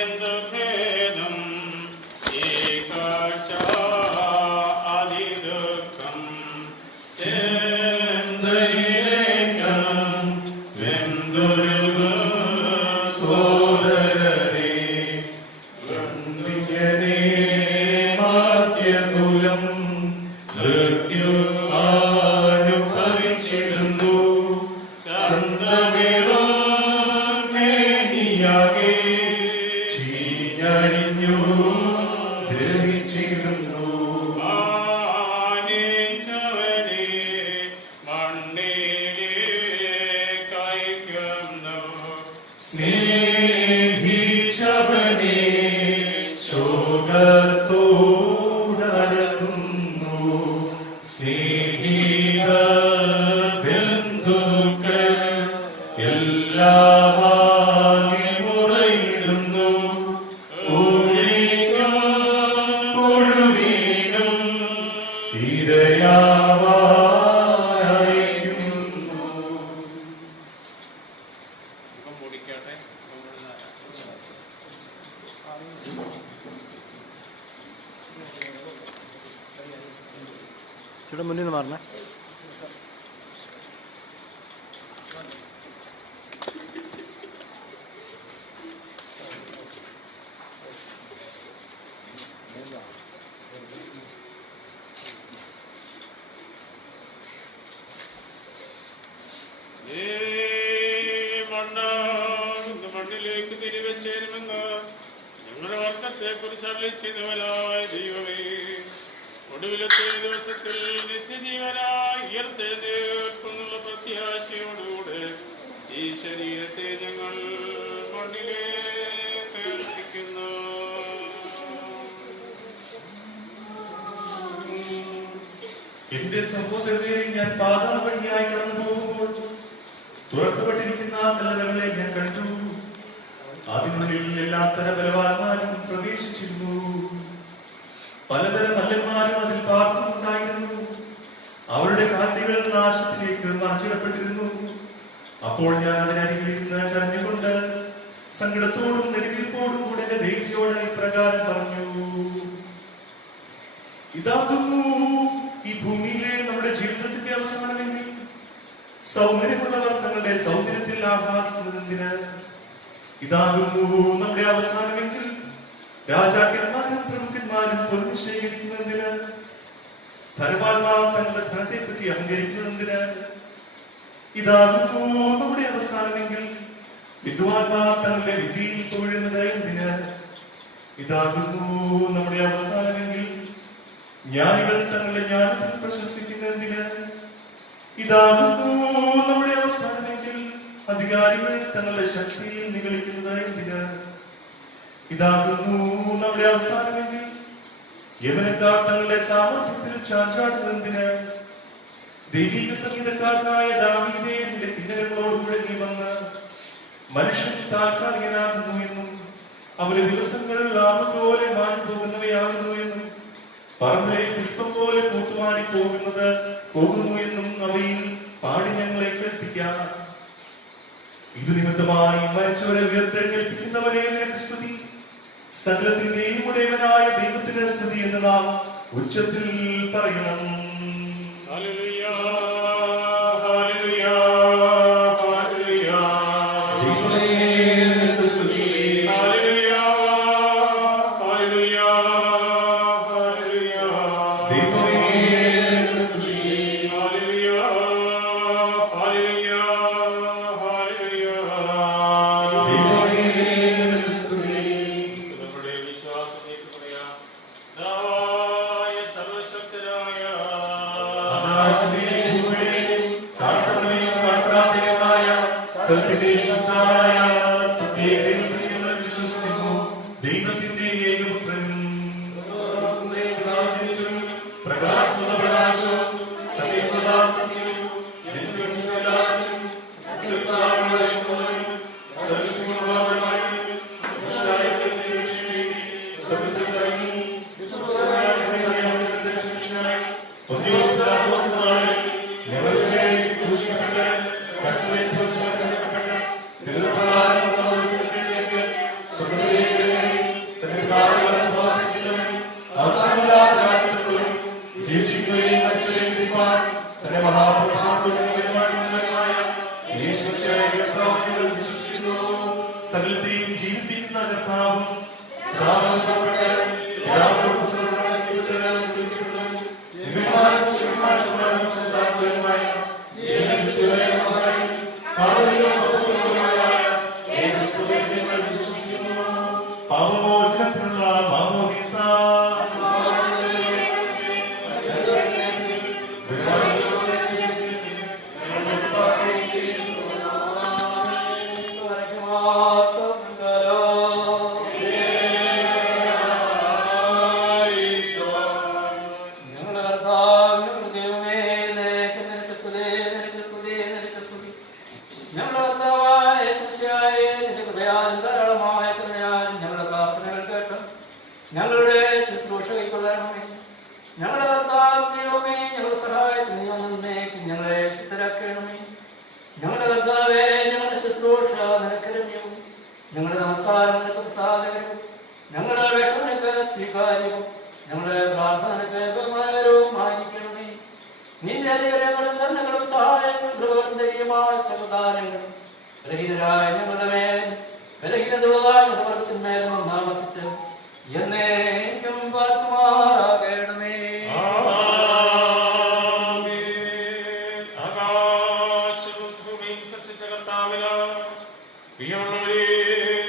എന്ത് ഭേദം ഈ കാഴ്ച അതിദുഃഖം ചെന്തയിലേക്കം വെന്തൊരു സോദരരെ വന്ദിക്കനേ മാത്യകുലം മൃത്യു അനുഭവിച്ചിടുന്നു ചന്തമേറോ മേനിയാകെ ചീഞ്ഞഴിഞ്ഞു ദ്രവിച്ചിടുന്നു മാനിച്ചവനെ മണ്ണിലേക്ക് അയക്കുന്നു സ്നേഹിച്ചവനെ ശോകത്തോടടുന്നു സ്നേഹിത ബന്ധുക്കൾ എല്ലാമാകെ മുറയിടുന്നു ഒഴുവീനും ഇരയാവാനയക്കുന്നു. മൂടിക്കാട്ടെ. ചേട്ടാ മുന്നിൽ നിന്ന് മാറണേ. മണ്ണിലേക്ക് തിരിവെച്ചേരുമെന്ന് ഞങ്ങളുടെ വർഗത്തെ കുറിച്ച് അരുളി ചെയ്തവനായ ദൈവമേ, ഒടുവിലത്തെ ദിവസത്തിൽ നിത്യജീവനായി ഉയർത്തെഴുന്നേൽക്കുന്നുള്ള പ്രത്യാശയോടുകൂടെ ഈ ശരീരത്തെ ഞങ്ങൾ മണ്ണിലേക്ക് അർപ്പിക്കുന്നു. എന്റെ സഹോദരരെ, ഞാൻ പാതാള വഴിയായി കടന്നു പോകുമ്പോൾ തുറക്കപ്പെട്ടിരിക്കുന്ന കല്ലറകളെ ഞാൻ കണ്ടു. അതിനുള്ളിൽ എല്ലാത്തര ബലവാന്മാരും പ്രവേശിച്ചിരുന്നു. പലതരം മല്ലന്മാരും അതിൽ പാർക്കുന്നുണ്ടായിരുന്നു. അവരുടെ കാലുകൾ നാശത്തിലേക്ക് മറച്ചിടപ്പെട്ടിരുന്നു. അപ്പോൾ ഞാൻ അതിനരികിലിരുന്ന് കരഞ്ഞുകൊണ്ട് സങ്കടത്തോടും നെടുവീർപ്പോടും കൂടെ എന്റെ ദൈവത്തോട് ഇപ്രകാരം പറഞ്ഞു: ഇതാകുന്നു ഈ ഭൂമിയിലെ നമ്മുടെ ജീവിതത്തിന്റെ അവസാനമെങ്കിൽ സൗന്ദര്യമുള്ളവർ തങ്ങളുടെ സൗന്ദര്യത്തിൽ ആഹ്ലാദിക്കുന്നതെന്തിന്? ഇതാകുന്നു നമ്മുടെ അവസാനമെങ്കിൽ രാജാക്കന്മാരും പ്രഭുക്കന്മാരും പൊന്നു ശേഖരിക്കുന്നതിന്? ധനവാന്മാർ തങ്ങളുടെ ധനത്തെപ്പറ്റി അഹങ്കരിക്കുന്നതിന്? ഇതാകുന്നു നമ്മുടെ അവസാനമെങ്കിൽ വിദ്വാൻമാർ തങ്ങളുടെ വിദ്യയിൽ തൊഴുന്നത് എന്തിന്? ഇതാകുന്നു നമ്മുടെ അവസാനമെങ്കിൽ ജ്ഞാനികൾ തങ്ങളുടെ ജ്ഞാനത്തിൽ പ്രശംസിക്കുന്നതിന്? ഇതാകുന്നു നമ്മുടെ അവസാനമെങ്കിൽ അധികാരികൾ തങ്ങളുടെ ശക്തിയിൽ നിഗളിക്കുന്നത് എന്തിന്? ഇതാകുന്നു നമ്മുടെ അവസാനമെങ്കിൽ യവനക്കാർ തങ്ങളുടെ സാമർത്ഥ്യത്തിൽ ചാഞ്ചാടുന്നതിന്? ദൈവിക സംഗീതക്കാരനായ ദാവീദേ, നിന്റെ കിന്നരങ്ങളോടുകൂടെ നീ വന്ന് മനുഷ്യൻ താൽക്കാലികനാകുന്നു എന്നും അവന്റെ ദിവസങ്ങൾ ലാഭം പോലെ മാഞ്ഞു പോകുന്നവയാകുന്നു എന്നും പറമ്പിലെ പുഷ്പം പോലെ പൂത്തുമാടി പോകുന്നു എന്നും അവയിൽ പാടി ഞങ്ങളെ കേൾപ്പിക്കാം. ഇത് നിമിത്തമായി മരിച്ചവരെ ഉയർത്തെഴുന്നേൽപ്പിക്കുന്നവനെ നിനക്ക് സ്തുതി. സകലത്തിന്റെയും ഉടയവനായ ദൈവത്തിന് സ്തുതി എന്ന് നാം ഉച്ചത്തിൽ പറയണം. Hallelujah, hallelujah, hallelujah. ദൈവമേ നിനക്ക് സ്തുതി. Hallelujah, hallelujah, hallelujah. ദൈവമേ നിനക്ക് സ്തുതി. Hallelujah, hallelujah, hallelujah. ദൈവമേ നിനക്ക് സ്തുതി. നമ്മുടെ വിശ്വാസത്തിലേക്ക് പറയാം. ദാവായ സർവശക്തനായ ദൈവത്തിന്റെ ഏകപുത്രൻ പ്രകാശ പാപമോചനത്തിനുള്ള മാമോദീസ ഞങ്ങളുടെ ശുശ്രൂഷ കൈക്കൊള്ളണമേ. ഞങ്ങളുടെ കർത്താവ് ദൈവമേ, ഞങ്ങളുടെ സഹായത്തിന് നീ വന്നേക്കും ഞങ്ങളെ ശുദ്ധരാക്കണമേ. ഞങ്ങളുടെ കർത്താവേ, ഞങ്ങളുടെ ശുശ്രൂഷ നിനക്ക് രമ്യവും ഞങ്ങളുടെ നമസ്കാരം നിനക്ക് പ്രസാദകരവും ഞങ്ങളുടെ അപേക്ഷ നിനക്ക് സ്വീകാര്യവും ഞങ്ങളുടെ പ്രാർത്ഥന നിനക്ക് ബഹുമാനകരവും ആയിരിക്കണമേ. നിന്റെ അധികാരങ്ങളും ധനങ്ങളും സഹായങ്ങളും കൃപകളും ധൈര്യമായ സമാധാനങ്ങളും ബലഹീനരായ ഞങ്ങളുടെ മേൽ ബലഹീനതയുള്ളതായ ഞങ്ങളുടെ വർഗത്തിന്മേൽ താമസിച്ച് എന്നേക്കും പാർക്കുമാറാകണമേ. ആകാശവും ഭൂമിയും സൃഷ്ടിച്ച കർത്താവിനാൽ പ്രിയമുള്ളവരെ,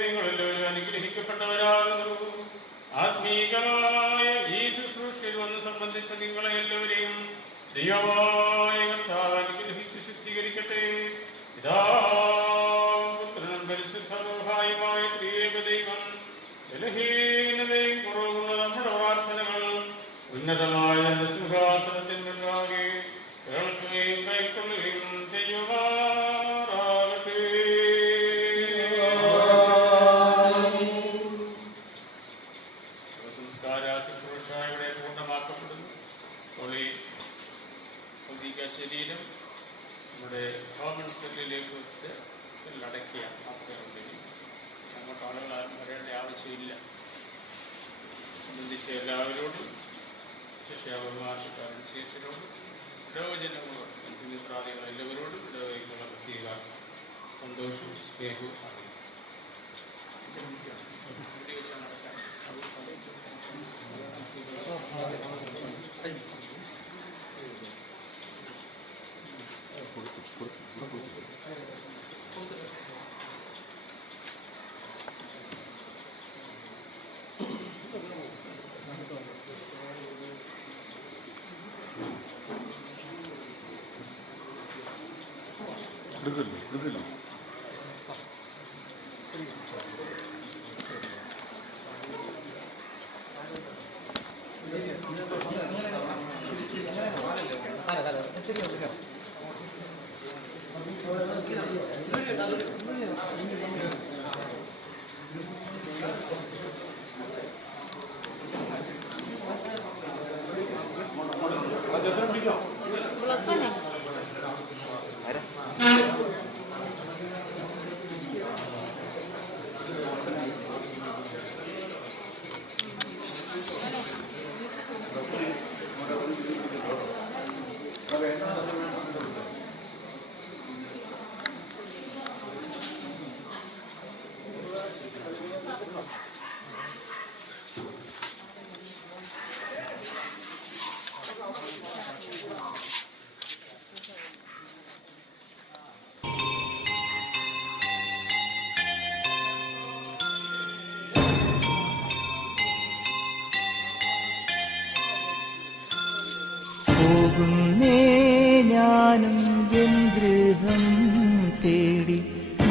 നിങ്ങളെല്ലാവരും അനുഗ്രഹിക്കപ്പെട്ടവരാകുന്നു. ആത്മീകമായ ഈ ശുശ്രൂഷയിൽ വന്ന് സംബന്ധിച്ച നിങ്ങളെ എല്ലാവരെയും ദൈവമായ കർത്താവ് അനുഗ്രഹിച്ച് ശുദ്ധീകരിക്കട്ടെ. പിതാവും പുത്രനും പരിശുദ്ധ റൂഹായുമായ ത്രിയേക ദൈവം ബലഹീനതയും കുറവുള്ള നമ്മുടെ പ്രാർത്ഥനകൾ ഉന്നതമായ സിംഹാസനത്തിൽ മുൻപാകെ കേൾക്കുകയും കൈക്കൊള്ളുകയും ചെയ്യുമാറാകട്ടെ. സംസ്കാര ശുശ്രൂഷ ഇവിടെ പൂർണ്ണമാക്കപ്പെടുന്നു. അപ്പോൾ ഈ ഭൗതിക ശരീരം നമ്മുടെ കോമൺ സെല്ലിലേക്ക് വെച്ച് അടക്കിയ മാത്രമേ അങ്ങോട്ട് ആളുകൾ ആരും വരേണ്ട ആവശ്യമില്ല. സംബന്ധിച്ച എല്ലാവരോടും ശിഷ്യാവന്മാർക്കും ശേഷരോടും ഇടവജനങ്ങളോടും ബന്ധുമിത്രാദികൾ എല്ലാവരോടും ഇടവയ്ക്കുള്ള പ്രത്യേക സന്തോഷവും സ്നേഹവും അറിയിക്കും. പോകുന്നേ ഞാനും എൻ ഗൃഹം തേടി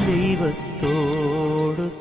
ദൈവത്തോടൊത്തു.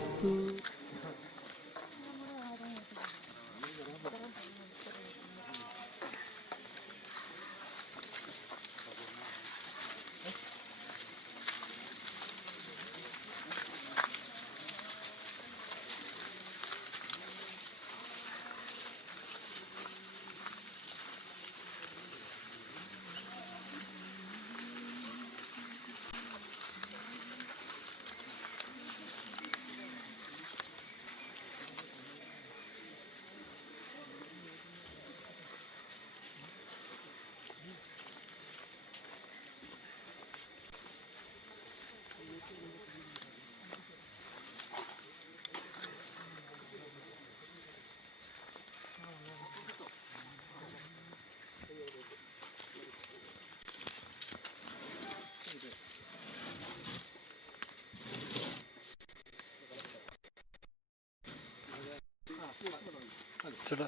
കൂടെ